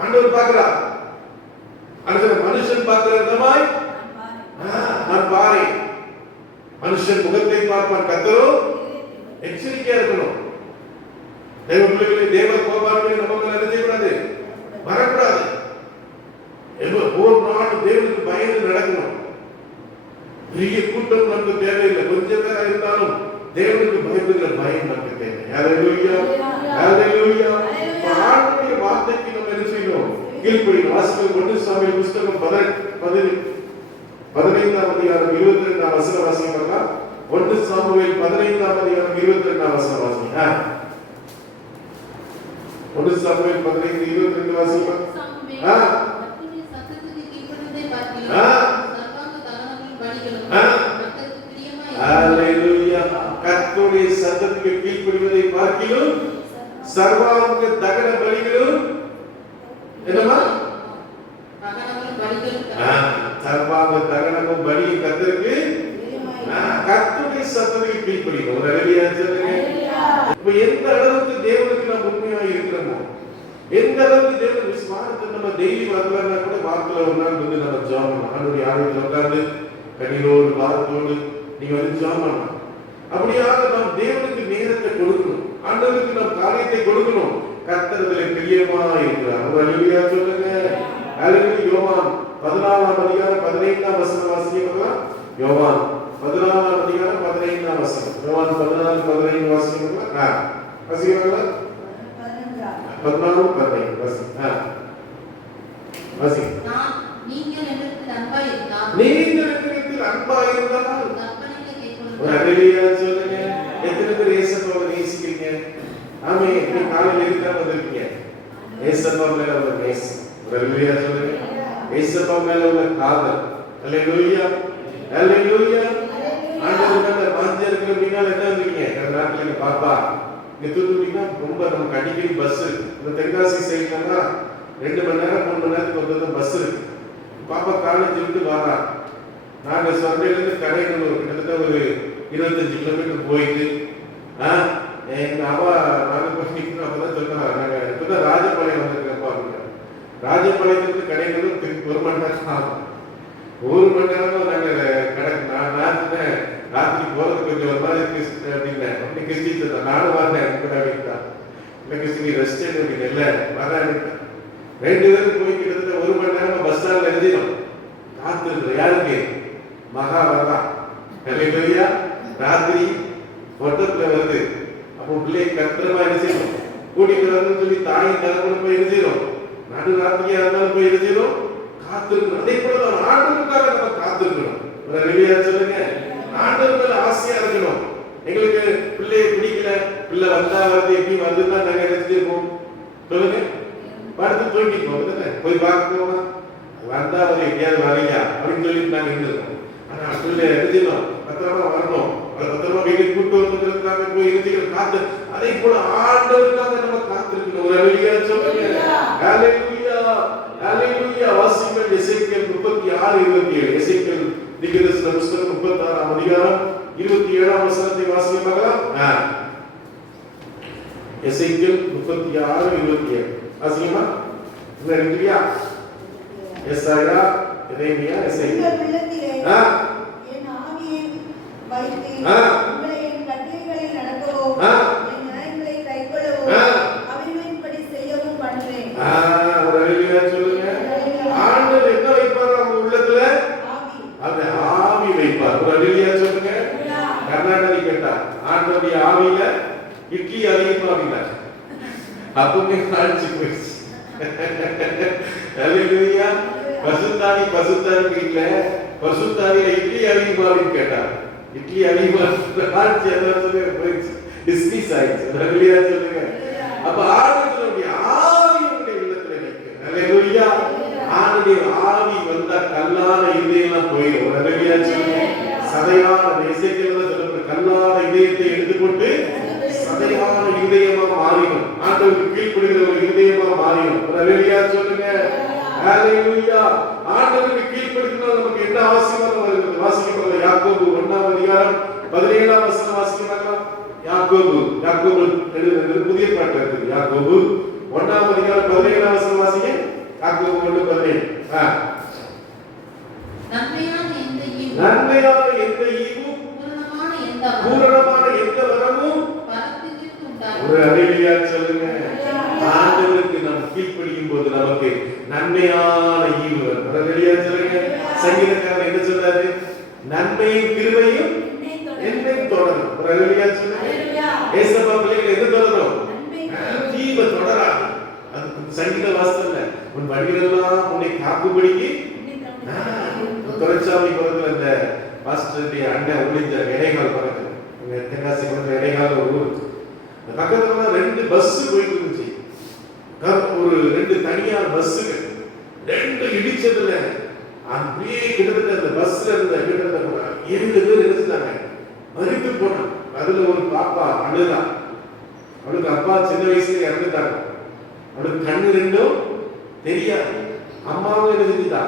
ஆண்டவர் பார்க்கிறா. அடுத்த மனுஷன் பார்க்கிறதமாய் நான் பாரு. மனுஷன் முகத்தை பார்ப்பான், கர்த்தரோ எச்சரிக்கையா இருக்கணும். தேவ பிள்ளைகளே, தேவ கோபார்வை நம்ம மேல என்ன செய்யக்கூடாது? வரக்கூடாது. ஒவ்வொரு நாளும் தேவனுக்கு பயந்து நடக்கணும். பெரிய கூட்டம் நமக்கு தேவையில்லை, கொஞ்சம் பேரா இருந்தாலும் தேவனுக்கு பயப்படுகிற பயம் நமக்கு தேவை. ஹல்லேலூயா, ஹல்லேலூயா. ஆண்டவருடைய வார்த்தைக்கு நம்ம என்ன செய்யணும்? கீழ்ப்படியணும். வாசிக்க 1 சாமுவேல் புத்தகம் 15ஆம் அதிகாரம் 22ஆம் வசனம் வாசிக்கலாமா? 1 சாமுவேல் 15ஆம் அதிகாரம் 22ஆம் வசனம் வாசிங்க. 1 சாமுவேல் 15:22 வாசிக்கலாம். கர்த்தருடைய சத்தத்துக்கு கீழ்ப்படிவதை பார்க்கிறோம். சர்வாங்க தகனங்களும் பலிகளும் கர்த்தருக்கு பிரியமாய். ஹல்லேலூயா. கர்த்தருடைய சத்தத்துக்கு கீழ்ப்படிவதை பார்க்கிறோம். சர்வாங்க தகன பலிகளும் என்னமா? தகனங்களும் பலிகளும் சர்வாங்க தகனமும் பலியும் கர்த்தருக்கு கர்த்தருடைய சத்தத்துக்கு கீழ்ப்படியணும். ஒரு ஹல்லேலூயா சொல்லுங்க. இப்ப எந்த அளவுக்கு தேவனுக்கு நாம் உண்மையா இருக்கிறோமோ, எந்த அளவுக்கு தேவன் விசுவாசத்தை நம்ம டெய்லி வரலன்னா கூட வாரத்துல ஒரு நாள் வந்து நம்ம ஜெபம் பண்ணலாம். ஆண்டவருடைய ஆலயத்தில் உட்கார்ந்து கண்ணீரோடு பாரத்தோடு நீங்க வந்து ஜெபம் பண்ணலாம். அப்படியாக நாம் தேவனுக்கு நேரத்தை கொடுக்கணும். ஆண்டவருக்கு நாம் காரியத்தை கொடுக்கணும். கர்த்தர் அதில் பிரியமா இருக்கிறார். ஒரு ஹல்லேலூயா சொல்லுங்க. ஹல்லேலூயா. யோவான் 14ஆம் அதிகாரம் 15ஆம் வசனம் வாசிக்கலாம். யோவான் 14ஆம் அதிகாரம் 15ஆம் வசனம். யோவான் 14:15 வாசிக்கலாம். வாசிக்கலாம். 14:15 வாசிங்க. வாசிங்க. நீங்கள் என்னிடத்தில் அன்பாய் இருந்தால், நீங்கள் என்னிடத்தில் அன்பாய் இருந்தால் கற்பனைகளை கைக்கொள்ளுங்கள். ஒரு ஹல்லேலூயா சொல்லுங்க. எத்தனை பேர் இயேசுவை நேசிக்கிறீங்க? ஆமே, நீங்க காலையில இருக்கா வந்திருக்கீங்க. இயேசுவா மேல உள்ள நேசம். ஒரு ஹல்லேலூயா சொல்லுங்க. இயேசுவா மேல உள்ள காதல். ஹல்லேலூயா, ஹல்லேலூயா. ஆண்டவர் மேல வாஞ்சை இருக்கு அப்படின்னா என்ன வந்தீங்க? நாட்டில் நீங்க பாப்பா இங்க தூத்துக்குடினா ரொம்ப நமக்கு அடிக்கடி பஸ் இருக்கு. இந்த தென்காசி சைட்லன்னா 2 மணி நேரம் 3 மணி நேரத்துக்கு வந்து பஸ் இருக்கு. பாப்பா காலேஜ் விட்டு வாரா. நாங்க சொர்ணையிலிருந்து கடைகளூர் கிட்டத்தட்ட ஒரு 25 கிலோமீட்டர் போயிட்டு எங்க அவா நாங்க போய் அப்பதான் சொல்றாங்க, நாங்க இப்பதான் ராஜபாளையம் வந்திருக்கப்பா அப்படின்னா. ராஜபாளையத்துக்கு கடைகளூர் 1 மணி நேரம் ஆகும். 1 மணி நேரம் நாங்க கடை நான் ராத்திரி போறது கொஞ்சம் ஒரு மாதிரி இருக்கு அப்படின்னேன். அப்படி கிறிஸ்டி நானும் வரேன் கூட அப்படின்ட்டான். இல்லை கிறிஸ்டி நீ ரெஸ்ட் எடுத்து அப்படின்னு இல்லை வரேன். 2 பேரும் போய் கிட்டத்தட்ட 1 மணி நேரம் பஸ் ஸ்டாண்ட்ல எழுதிடும் காத்திருக்கிறோம். யாருக்கு? மகா வரா. ஹல்லேலூயா. ராத்திரி ஒட்டத்துல வருது. அப்போ பிள்ளையை கத்திரமா என்ன செய்யணும்? கூட்டிட்டு வரணும்னு சொல்லி தாயும் தகவலும் போய் எழுதிடும். நடு ராத்திரியா இருந்தாலும் போய் எழுதிடும். காத்திருக்கணும். அதே போலதான் ஆண்டவருக்காக நம்ம காத்திருக்கணும். ஒரு ஹல்லேலூயா சொல்லுங்க. ஆண்டவர் மேல ஆசையா இருக்கணும். எங்களுக்கு பிள்ளையை பிடிக்கல, பிள்ளை வந்தா வருது எப்படி வருதுன்னா நாங்க நினைச்சிருப்போம். சொல்லுங்க. படுத்து தூங்கிப்போம். போய் பார்க்கணுமா? வந்தா ஒரு எங்கேயாவது வரையா அப்படின்னு சொல்லிட்டு நாங்க இருந்திருக்கோம். ஆனா பிள்ளை எழுதினோம், பத்திரமா வரணும், பத்திரமா வீட்டுக்கு கூட்டு வந்துருக்காங்க போய் எழுதிக்கிறோம் காத்து. அதே போல ஆண்டவருக்காக நம்ம காத்திருக்கணும். ஒரு ஹல்லேலூயா சொல்லுங்க. ஹல்லேலூயா, ஹல்லேலூயா. வாசிங்கள் எசேக்கியேல் 36:27. எசேக்கியேல் தீர்க்கதரிசன புத்தகம் 36ஆம் அதிகாரம் 27ஆம் வசனத்தை வாசிக்க பார்க்கலாம். எசேக்கியேல் 36:27 வாசிக்கமா? என்ன இருக்குயா? எசாயா, எரேமியா, எசேக்கியேல். என் ஆவியை வைத்து உங்களை என் கட்டளைகளில் நடக்கவும் என் நியாயங்களை கைக்கொள்ளவும் அவைகளின்படி செய்யவும் பண்ணுவேன். ஒரு ஹல்லேலூயா சொல்லுங்க. ஆண்டவர் என்ன வைப்பார் அவங்க உள்ளத்துல? ஆவி. அந்த ஆவி வைப்பார். ஒரு ஹல்லேலூயா சொல்லுங்க. அப்படின்னா அப்பவுமே காய்ச்சி போயிடுச்சு. அல்லேலூயா. பசுத்தாவி வீட்டுல பசுத்தாவியில இட்லி அதிகமா அப்படின்னு கேட்டா இட்லி அதிகமா காய்ச்சி அதான் போயிடுச்சு, டிஸ்மிஸ் ஆயிடுச்சு. அல்லேலூயா சொல்லுங்க. அப்ப ஆண்டவருடைய ஆவி உங்களுடைய உள்ளத்துல நிற்கும். அல்லேலூயா. ஆண்டவருடைய ஆவி வந்தா கல்லான இதயம்லாம் போயிடும். அல்லேலூயா சொல்லுங்க. சதையான இசைக்கெல்லாம் சொல்லப்படுற கல்லான இதயத்தை எடுத்துக்கொண்டு சதையான இதயமா மாறிடும். ஆண்டவருக்கு கீழ்ப்படுகிற ஒரு இதயமா மாறிடும். அல்லேலூயா சொல்லுங்க. அல்லேலூயா. ஆண்டவருக்கு கீழ்ப்படுகிறதால் நமக்கு என்ன ஆசீர்வாதம் வருகிறது? வாசிக்கப்படல யாக்கோபு 1ஆம் அதிகாரம் 17ஆம் வசனம் வாசிக்கலாமா? யாக்கோபு எழுதுறது புதிய பாட்டுல இருக்குது. யாக்கோபு 1ஆம் அதிகாரம் 17ஆம் வசனம் வாசிங்க. யாக்கோபு 1:17. நன்மையான எந்த ஈவும் பூரணமான எந்த வரமும் ஒரு அல்லேலூயா சொல்லுங்க. ஆண்டவருக்கு நாம் கீழ்ப்படியும் போது நமக்கு நன்மையான ஈவு வரும். அல்லேலூயா சொல்லுங்க. சங்கீதக்காரர் என்ன சொல்றாரு? நன்மையும் கிருபையும் என்னை தொடரும். அல்லேலூயா சொல்லுங்க. ஏசப்பா பிள்ளைகள் என்ன தொடரும்? தீமை தொடராது. அது சங்கீத வாசல்ல உன் வழிகளெல்லாம் உன்னை காக்கும்படிக்கு தொலைச்சாமி பக்கத்துல இந்த பாஸ்டருடைய அண்ணன் ஒளிஞ்ச இடைகால் பக்கத்துல தென்காசி பக்கத்துல இடைகால ஒரு ஊர் பக்கத்துல 2 பஸ் போயிட்டு இருந்துச்சு. ஒரு 2 தனியார் பஸ்ஸுகள் 2 இடிச்சதுல அப்படியே கிட்டத்தட்ட அந்த பஸ்ல இருந்த கிட்டத்தட்ட 7 பேர் இருந்துட்டாங்க, மறித்து போனாங்க. அதுல ஒரு பாப்பா அழுதா. அவளுக்கு அப்பா சின்ன வயசுல இறந்துட்டாங்க. அவளுக்கு கண்ணு 2ம் தெரியாது. அம்மாவும் என்ன செஞ்சுட்டா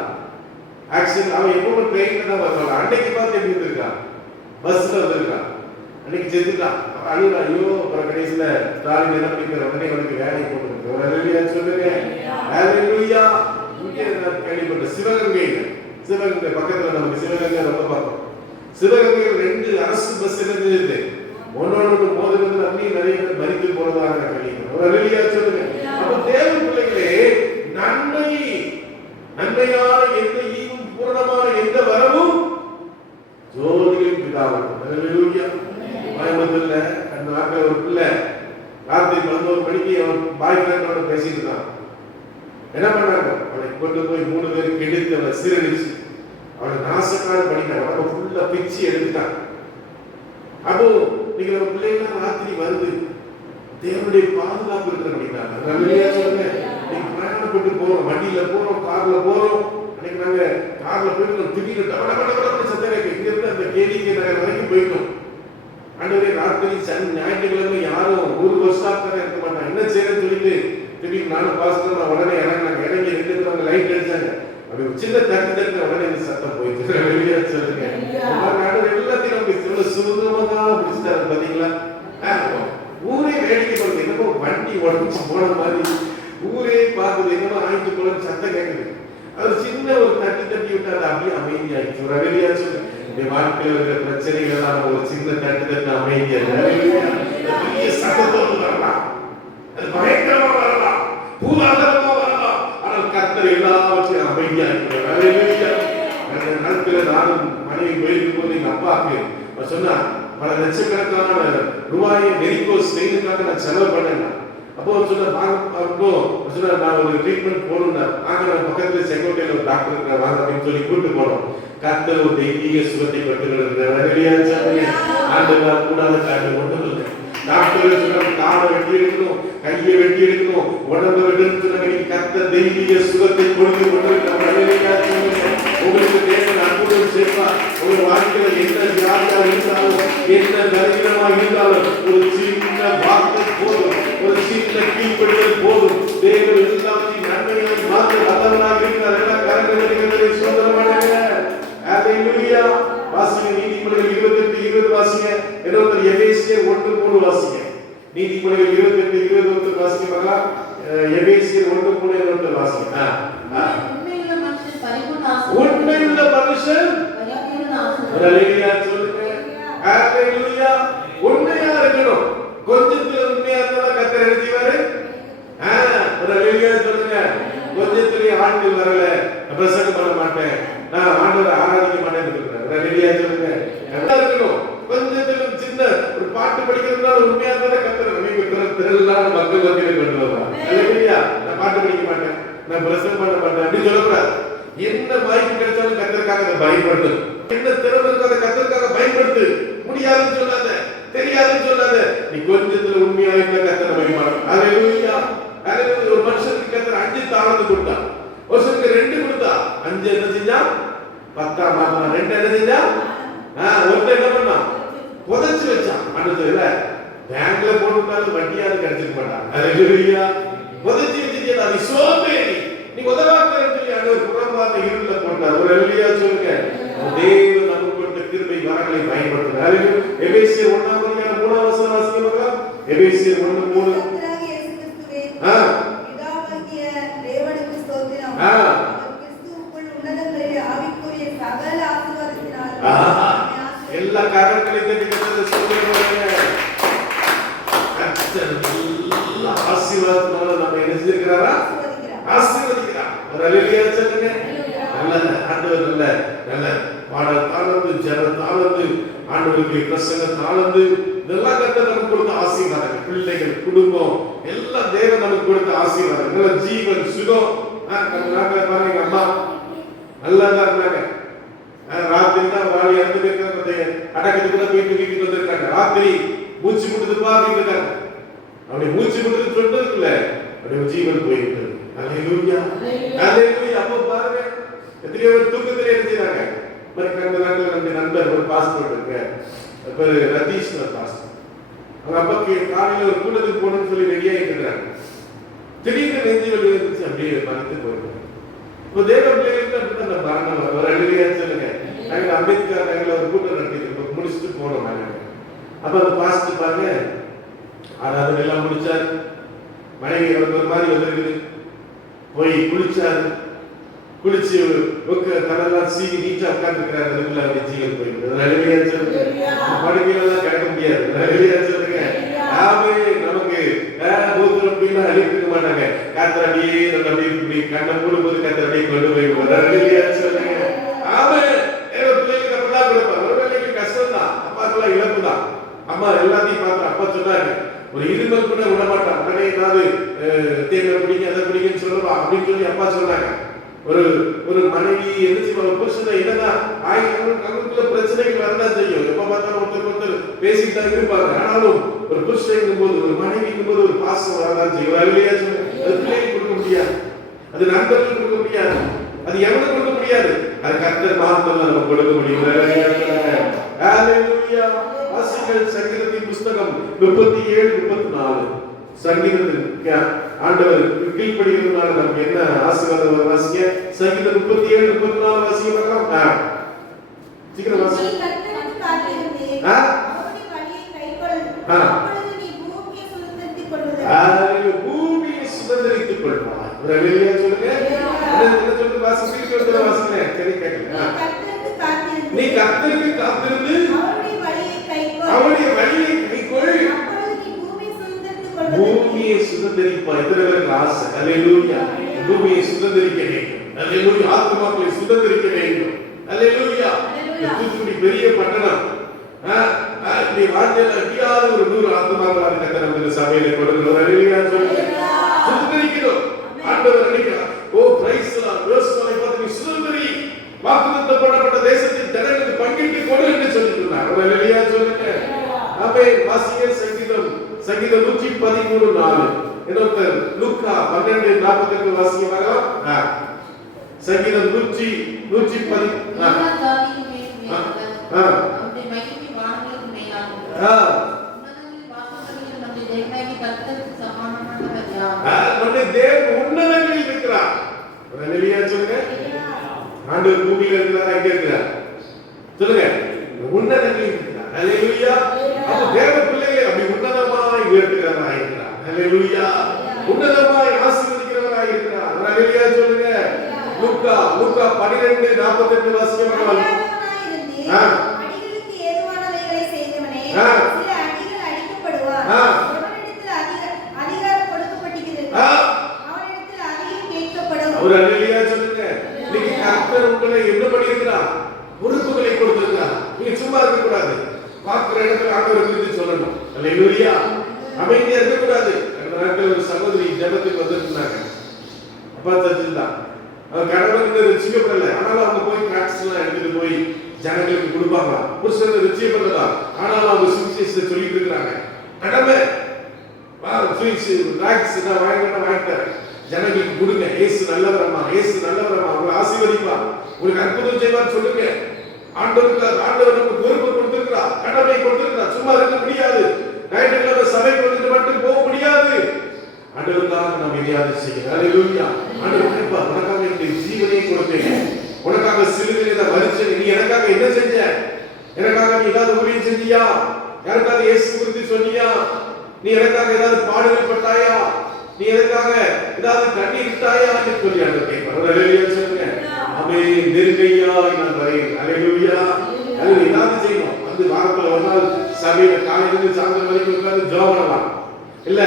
ஆக்சிடென்ட். அவன் எப்பவும் ட்ரெயின்ல தான் வருவாங்க. அன்னைக்கு பார்த்து எப்படி இருந்திருக்கான்? பஸ்ல வந்திருக்கான். அன்னைக்கு செஞ்சுட்டான். அழுதா. ஐயோ அப்புறம் கடைசியில ஸ்டாலின் என்ன பண்ணிக்கிற உடனே அவனுக்கு வேலையை போட்டுருக்கு. ஒரு அல்லேலூயா சொல்லுங்க. அல்லேலூயா. இங்கே நான் கேள்விப்பட்ட சிவகங்கை பக்கத்துல நமக்கு சிவகங்கை ரொம்ப பக்கம். சிவகங்கையில் 2 அரசு பஸ் இருந்தது. ஒன்னொன்று மோதுறது அப்படி நிறைய பேர் மறித்து போறதாக கேள்விப்பட்டேன். ஒரு அல்லேலூயா சொல்லுங்க. அப்ப தேவ பிள்ளைகளே, நன்மையான எந்த ஈவும் பூரணமான எந்த வரமும் ஜோதியின் பிதாவும். அல்லேலூயா. கோயம்புத்தூர்ல அந்த நாட்கள் ஒரு பிள்ளை ராத்திரி 11 மணிக்கு அவன் பாய் ஃப்ரெண்டோட பேசிட்டு இருந்தான். என்ன பண்ணாங்க? அவனை கொண்டு போய் 3 பேர் கெடுத்து அவனை சீரழிச்சு அவனை நாசக்கார பண்ணிட்டான். அவனை ஃபுல்லா பிச்சு எடுத்துட்டான். அப்போ நீங்க நம்ம பிள்ளைங்க ராத்திரி வருது, தேவனுடைய பாதுகாப்பு இருக்கிற அப்படின்னாங்க. நல்லையா சொல்லுங்க. நீங்க பிரயாணப்பட்டு போறோம், வண்டியில போறோம், கார்ல போறோம். அன்னைக்கு நாங்க கார்ல போயிட்டு திடீர்னு டபடபடபட சத்தம் கேட்கும். இங்க இருந்து அந்த கேடிகே நகர் வரைக்கும் போயிட்டோம். ஆண்டவரே ராத்திரி ஞாயிற்றுக்கிழமை யாரும் ஒரு வருஷாக்கார இருக்க மாட்டாங்க. என்ன செய்யறேன்னு சொல்லிட்டு திடீர்னு நானும் பாஸ்டர் நான் உடனே இறங்கினாங்க. இறங்கி 2 பேர் லைட் அடிச்சாங்க. அப்படி ஒரு சின்ன தட்டு உடனே இந்த சத்தம் போயிட்டு வெளியே சொல்லுங்க. எல்லாத்தையும் நமக்கு இவ்வளவு சுதந்திரமாக பிடிச்சிட்டாரு பாத்தீங்களா? ஊரே வேடிக்கை பாருங்க. என்னமோ வண்டி உடம்பு போன மாதிரி ஊரே பார்க்குது. என்னமோ ஆயிட்டு போல சத்தம் கேட்குது. அது சின்ன ஒரு தட்டி விட்டு அது அப்படியே அமைதியாயிடுச்சு. ஒரு வெளியா சொல்லுங்க. இந்த வாழ்க்கையில் இருக்கிற பிரச்சனைகள் எல்லாம் ஒரு சின்ன தட்டு அமைதியா சத்தத்தோடு வரலாம், அது பயங்கரமா வரலாம், பூதாகரமா வரலாம். ஆனால் கர்த்தர் எல்லாவற்றையும் அமைதியா இருக்கிறார். நாட்கள் நானும் மனைவி போயிருக்கும் போது எங்க அப்பாவுக்கு சொன்னா பல லட்சக்கணக்கான ரூபாயை மெரிக்கோ ஸ்பெயினுக்காக நான் செலவு பண்ணேன். அப்போ சொன்ன நான் ஒரு ட்ரீட்மெண்ட் போகணும்னா நாங்க பக்கத்துல செங்கோட்டையில ஒரு டாக்டர் இருக்கிறார் வாங்க அப்படின்னு சொல்லி கூட்டு போனோம். கர்த்தர் ஒரு தெய்வீக சுகத்தை பெற்றுக்கிறார். ஆண்டவர் கூடாத காரியம் ஒன்றும் இல்லை. டாக்டர் சொன்ன காலை வெட்டி எடுக்கணும், கையை வெட்டி எடுக்கணும், உடம்பை வெட்டணும்னு சொன்னாங்க. கர்த்தர் தெய்வீக சுகத்தை கொடுத்து கொண்டிருக்கிறார். உங்களுக்கு தேவை அற்புதம் சேர்ப்பா. உங்க வாழ்க்கையில என்ன வியாதியா இருந்தாலும், என்ன தரித்திரமா இருந்தாலும், ஒரு சின்ன வார்த்தை போதும், ஒரு சின்ன கீழ்ப்படிதல் போதும். தேவன் எல்லாத்தையும் நன்மைகளை மாற்ற வல்லவராக இருக்கிறார். எல்லா கரங்களை சுதந்திரமாக. அல்லேலூயா. வாசிங்க நீதிமொழிகள் 28:20 வாசிங்க. இன்னொரு எபேசியர் 1:3 வாசிங்க. நீதிமொழிகள் 28:21 வாசிங்க. பார்க்கலாம். எபேசியர் 1:3 வாசிங்க. உண்மையுள்ள மனுஷன் அல்லேலூயா சொல்லுங்க. அல்லேலூயா. உண்மையா இருக்கணும். கொஞ்சத்துல உண்மையா இருந்தா கர்த்தர் எழுதிவாரு. அல்லேலூயா சொல்லுங்க. கொஞ்சத்திலே ஆட்கள் வரல, பிரசங்கம் பண்ண மாட்டேன், நான் ஆண்டவரை ஆராதிக்க மாட்டேன்னு சொல்றேன். அல்லேலூயா சொல்லுங்க. இருக்கணும். கொஞ்சத்திலும் சின்ன ஒரு பாட்டு படிக்கிறதுனால உண்மையா இருந்தா கர்த்தர் நீங்க திரள் அப்படி சொல்லக்கூடாது. என்ன வாய்ப்பு கிடைச்சாலும் கர்த்தருக்காக அதை பயன்படுத்து. என்ன திறமை இருக்கோ அதை கர்த்தருக்காக பயன்படுத்து. முடியாதுன்னு சொல்லாத, தெரியாதுன்னு சொல்லாத. நீ கொஞ்சத்துல உண்மையா இருந்த கர்த்தரை மகிமைப்படுத்து. ஹல்லேலூயா. ஹல்லேலூயா. ஒரு மனுஷனுக்கு கர்த்தர் 5 தாளந்து கொடுத்தான், ஒருத்தருக்கு 2 கொடுத்தா. 5 என்ன செஞ்சா? 10 மாத்திரம். 2 என்ன செஞ்சா? ஒருத்தர் என்ன பண்ணா? புதைச்சு வச்சான். அடுத்ததுல பேங்க்ல போட்டுட்டாலும் வட்டியாவது கிடைச்சிக்க மாட்டான். ஹல்லேலூயா. புதைச்சு வச்சிருக்கா, நீ சோம்பேறி, நீ உதவாக்கன்னு சொல்லி ஆண்டவர் புறம்பாத இருள போட்டார். ஒரு ஹல்லேலூயா சொல்லுங்க. தேவன் நமக்கு கொடுத்த கிருபை வரங்களை பயன்படுத்துங்க. ஹல்லேலூயா. எபேசியர் 1:3 வாசிங்க. எபேசியர் 1:3. கர்த்தராகிய இயேசு கிறிஸ்துவே, பிதாவாகிய தேவனுக்கு ஸ்தோத்திரம். அவர் கிறிஸ்துவுக்குள் உன்னதங்களிலே ஆவிக்குரிய சகல ஆசீர்வாதத்தினால் எல்லா காரணங்களையும் தட்டி கர்த்தரை ஸ்தோத்திரிங்க. கர்த்தர் எல்லா ஆசீர்வாதத்தினால நம்ம என்ன செஞ்சிருக்கிறாரா? ஆசீர்வதிக்கிறார். ஒரு ஹல்லேலூயா சொல்லுங்க. நல்ல ஆண்டவர் நல்ல பாடல் தாளந்து, ஜெப தாளந்து, ஆண்டவருக்கு பிரசங்க தாளந்து, இதெல்லாம் கர்த்தர் நமக்கு கொடுத்த ஆசீர்வாதங்கள். பிள்ளைகள், குடும்பம் எல்லாம் தேவன் நமக்கு கொடுத்த ஆசீர்வாதங்கள். நல்ல ஜீவன், சுகம். பாருங்க, அம்மா நல்லாதான் இருந்தாங்க. ராத்திரி தான் வாழி இறந்து போயிருக்காங்க. அடக்கத்துக்குள்ள போயிட்டு வீட்டுக்கு வந்திருக்காங்க. ராத்திரி மூச்சு முட்டுதுப்பா அப்படின்னு இருக்காங்க. அப்படி மூச்சு முட்டுது சொல்றதுக்குள்ள அப்படியே ஜீவன் போயிருக்கு. ஹல்லேலூயா. ஹல்லேலூயா. அப்போ பாருங்க, எத்தனையோ பேர் தூக்கத்திலே எழுதிறாங்க. கடந்த நாட்கள் 2 நண்பர், ஒரு பாஸ்போர்ட் இருக்கு, பேரு ரதீஷ் பாஸ்போர்ட். அவங்க அப்பாக்கு காலையில ஒரு கூட்டத்துக்கு போகணும்னு சொல்லி ரெடியாகிட்டு இருக்கிறாங்க. திடீர்னு நெஞ்சு வலி இருந்துச்சு, அப்படியே மறந்து போயிருக்காங்க. இப்போ தேவ பிள்ளைகளுக்கு அப்படிதான் அந்த மரணம் வரும். ஒரு ஹல்லேலூயா சொல்லுங்க. நாங்கள் அம்பேத்கர் நகரில் ஒரு கூட்டம் நடத்திட்டு முடிச்சுட்டு போனோம். நாங்கள் அப்ப அந்த பாஸ்ட் பாருங்க, ஆராதனை எல்லாம் முடிச்சாரு. மனைவி அவருக்கு ஒரு மாதிரி வந்துருக்குது. போய் குளிச்சாரு. குளிச்சு தலெல்லாம் சீவி நீட்டா உட்கார்ந்துருக்கிறாரு. அதுக்குள்ள அப்படி ஜீவன் போயிருக்கு. ஹல்லேலூயா சொல்லுங்க. படுக்கையிலாம் கிடக்க முடியாது. ஹல்லேலூயா சொல்லுங்க. ஆமே. நமக்கு பூத்துல அப்படின்னா அழிக்க மாட்டாங்க. கர்த்தர் அப்படியே அப்படி கண்ணை மூடும்போது கர்த்தர் அப்படியே கொண்டு போயிருப்பார். ஹல்லேலூயா சொல்லுங்க. ஆமே. பிள்ளைகளுக்கு அப்படிதான் கொடுப்பார். ஒரு வேலைக்கு கஷ்டம் தான், அப்பாக்கெல்லாம் இழப்பு தான். அம்மா எல்லாத்தையும் பார்த்து அப்பா சொன்னாங்க, ஒரு இருமல் கூட விட மாட்டான். உடனே ஏதாவது தேவை பிடிங்க, அதை பிடிங்கன்னு சொல்லுவா அப்படின்னு சொல்லி அப்பா சொன்னாங்க. ஒரு மனைவி எதிர்த்து புருஷனை என்னதான் அவங்களுக்குள்ள பிரச்சனைகள் வரதான் செய்யும். எப்ப பார்த்தாலும் ஒருத்தர் பேசிட்டு தான் இருப்பாங்க. ஆனாலும் ஒரு புருஷன் போது, ஒரு மனைவிக்கும் போது ஒரு பாசம் வரதான் செய்யும். ஹல்லேலூயா சொல்லுங்க. அது பிள்ளைகளுக்கு கொடுக்க முடியாது, அது நண்பர்களுக்கு கொடுக்க முடியாது, அது எவனுக்கு கொடுக்க முடியாது. அது கர்த்தர் மாத்திரம் நம்ம கொடுக்க முடியும். ஹல்லேலூயா சொல்லுங்க. ஹல்லேலூயா. வாசிங்கள் சங்கீதத்தின் புஸ்தகம் 37:34. சங்கீதத்தின் ஆண்டவர் கீழ்ப்படிகிறதுனால நமக்கு என்ன ஆசீர்வாதம் வாசிங்க. சங்கீதம் 37:34 வாசிங்க பார்க்கலாம். சீக்கிரம் வாசிங்க. நீ கர்த்தருக்கு காத்திருந்து அவருடைய வழியை கைக்கொள். அப்பொழுது நீ பூமியை சுதந்தரித்துக் கொள்வாய். பூமியை சுதந்தரித்துக் கொள்வாய். ஒரு ஹல்லேலூயா சொல்லுங்க. என்ன சொல்லுங்க வாசிங்க. சொல்லுங்க வாசிங்க. சரி கேட்கல. நீ கர்த்தருக்கு காத்திருந்து அவருடைய வழியை கைக்கொள். அவருடைய வழியை கைக்கொள். அப்பொழுது நீ பூமியை சுதந்தரித்துக் கொள்வாய். பூமியை சுதந்தரிப்பாய். எத்தனை பேருக்கு ஆசை? ஹல்லேலூயா. பூமியை சுதந்தரிக்க வேண்டும். ஹல்லேலூயா. ஆத்துமாக்களை சுதந்தரிக்க வேண்டும். ஹல்லேலூயா. தூத்துக்குடி பெரிய பட்டணம். நீ வாழ்க்கையில அடியாத ஒரு 100 ஆத்துமாக்கள் கர்த்தர் நமக்கு சபையில கொடுக்கிறோம். ஹல்லேலூயா சொல்லுங்க. சுதந்தரிக்கணும். ஆண்டவர் நினைக்கிறார். ஓ பிரைஸ் லார்ட். யோசுவாவை பார்த்து நீ சுதந்தரி, வாக்குத்தத்தம் பண்ணப்பட்ட தேசத்தின் ஜனங்களுக்கு பங்கிட்டு கொடு என்று சொல்லிட்டுனார். ஹல்லேலூயா சொல்லுங்க. ஆமென். வாசிங்க சங்கீதம் 113:4. இன்னொரு லூக்கா 12:48 வாசிங்க பார்க்கலாம். சங்கீதம் 110. நம்முடைய மகிமை வானங்களுக்கு மேலானது. உன்னதங்களில் வாசஸ்தலத்தில் நம்முடைய தேவனாகிய கர்த்தருக்கு சமானமானவர் யார்? நம்முடைய தேவன் உன்னதங்களில் இருக்கிறார். ஹல்லேலூயா சொல்லுங்க. ஆண்டவர் பூமியில இருக்கிறாரா, எங்க இருக்கிறார் சொல்லுங்க? உன்னதங்களில் இருக்கிறார். ஹல்லேலூயா. அப்ப தேவ பிள்ளைகளை அப்படி உன்னதமாய் உயர்த்துகிறவராய் இருக்கிறார். ஹல்லேலூயா. உன்னதமாய் ஆசீர்வதிக்கிறவராய் இருக்கிறார். ஹல்லேலூயா சொல்லுங்க. லூக்கா 12:48 வாசிங்க பார்க்கலாம். அடிகளுக்கு ஏதுவானவைகளை செய்தவனே, சில அடிகள் அடிக்கப்படுவார். எவனிடத்தில் அதிகாரம் கொடுக்கப்பட்டிருக்கிறது அவனிடத்தில் அதிகம் கேட்கப்படும். அவர் ஹல்லேலூயா சொல்லுங்க. இன்னைக்கு கர்த்தர் உங்களை என்ன பண்ணியிருக்கிறார்? பொறுப்புகளை கொடுத்திருக்கிறார். நீங்க சும்மா இருக்க கூடாது. பார்க்கிற இடத்துல ஆண்டவர் குறித்து சொல்லணும். ஹல்லேலூயா. அமைதியா இருக்க கூடாது. அந்த நாட்கள் ஒரு சகோதரி ஜெபத்துக்கு வந்திருந்தாங்க. அப்பா சர்ச்சில் தான். கணவன் இன்னும் ரட்சிக்கப்படல, ஆனாலும் அவங்க போய் ட்ராக்ஸ் எல்லாம் எடுத்துட்டு போய் ஜனங்களுக்கு கொடுப்பாங்க. புருஷன் ரட்சிக்கப்படல, ஆனாலும் அவங்க சுவிசேஷத்தை சொல்லிட்டு இருக்கிறாங்க. கடமை ட்ராக்ஸ் நான் வாங்கிட்டேன், ஜனங்களுக்கு கொடுங்க. இயேசு நல்லவரம்மா, இயேசு நல்லவரம்மா, உங்களை ஆசீர்வதிப்பா, உங்களுக்கு அற்புதம் செய்வார் சொல்லுங்க. ஆண்டவர் நமக்கு பொறுப்பு கொடுத்திருக்கிறார், கடமை கொடுத்திருக்கிறார். சும்மா இருக்க முடியாது. ஞாயிற்றுக்கிழமை சபைக்கு வந்துட்டு மட்டும் போக முடியாது. ஆண்டவருக்காக நாம் எதையாவது செய்யணும். ஹல்லேலூயா. ஆண்டவர் கேட்பா, உனக்காக என்னுடைய ஜீவனையே கொடுத்தேன், உனக்காக சிலுவையில நான் மரிச்சேன், நீ எனக்காக என்ன செஞ்ச? எனக்காக நீ ஏதாவது ஊழியம் செஞ்சியா? யாருக்காக இயேசு குறித்து சொன்னியா? நீ எனக்காக ஏதாவது பாடுகள் பட்டாயா? நீ எனக்காக ஏதாவது கண்ணீர் விட்டாயா என்று சொல்லி ஆண்டவர் கேட்பார். ஹல்லேலூயா சொல்லுங்க. ஆமென். நெருங்கையாய் நான் வரேன். ஹல்லேலூயா. அது ஏதாவது செய்யணும். வந்து வாரத்துல ஒரு நாள் சபையில காலையில இருந்து சாயந்தரம் வரைக்கும் உட்கார்ந்து ஜெபம் பண்ணலாம். இல்ல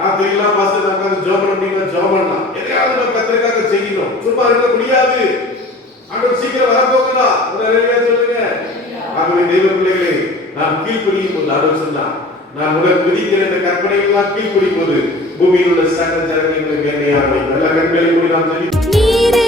ராத்திரி எல்லாம் பாஸ்டர் உட்கார்ந்து ஜெபம் பண்ணீங்கன்னா ஜெபம் பண்ணலாம். எதையாவது நம்ம கர்த்தருக்காக செய்யணும். சும்மா இருக்க முடியாது. ஆண்டவர் சீக்கிரம் வரப்போகுதா? ஹல்லேலூயா சொல்லுங்க. ஆகவே தேவ பிள்ளைகளே, நாம் கீழ்ப்படியும் போது ஆண்டவர் சொன்னார், நான் உனக்கு விதிக்கிற இந்த கற்பனையெல்லாம் கீழ்ப்படியும் போது பூமியில் உள்ள சகல ஜனங்களுக்கு மேன்மையானவை. நல்ல கண்களை மூடி நாம் சொல்லி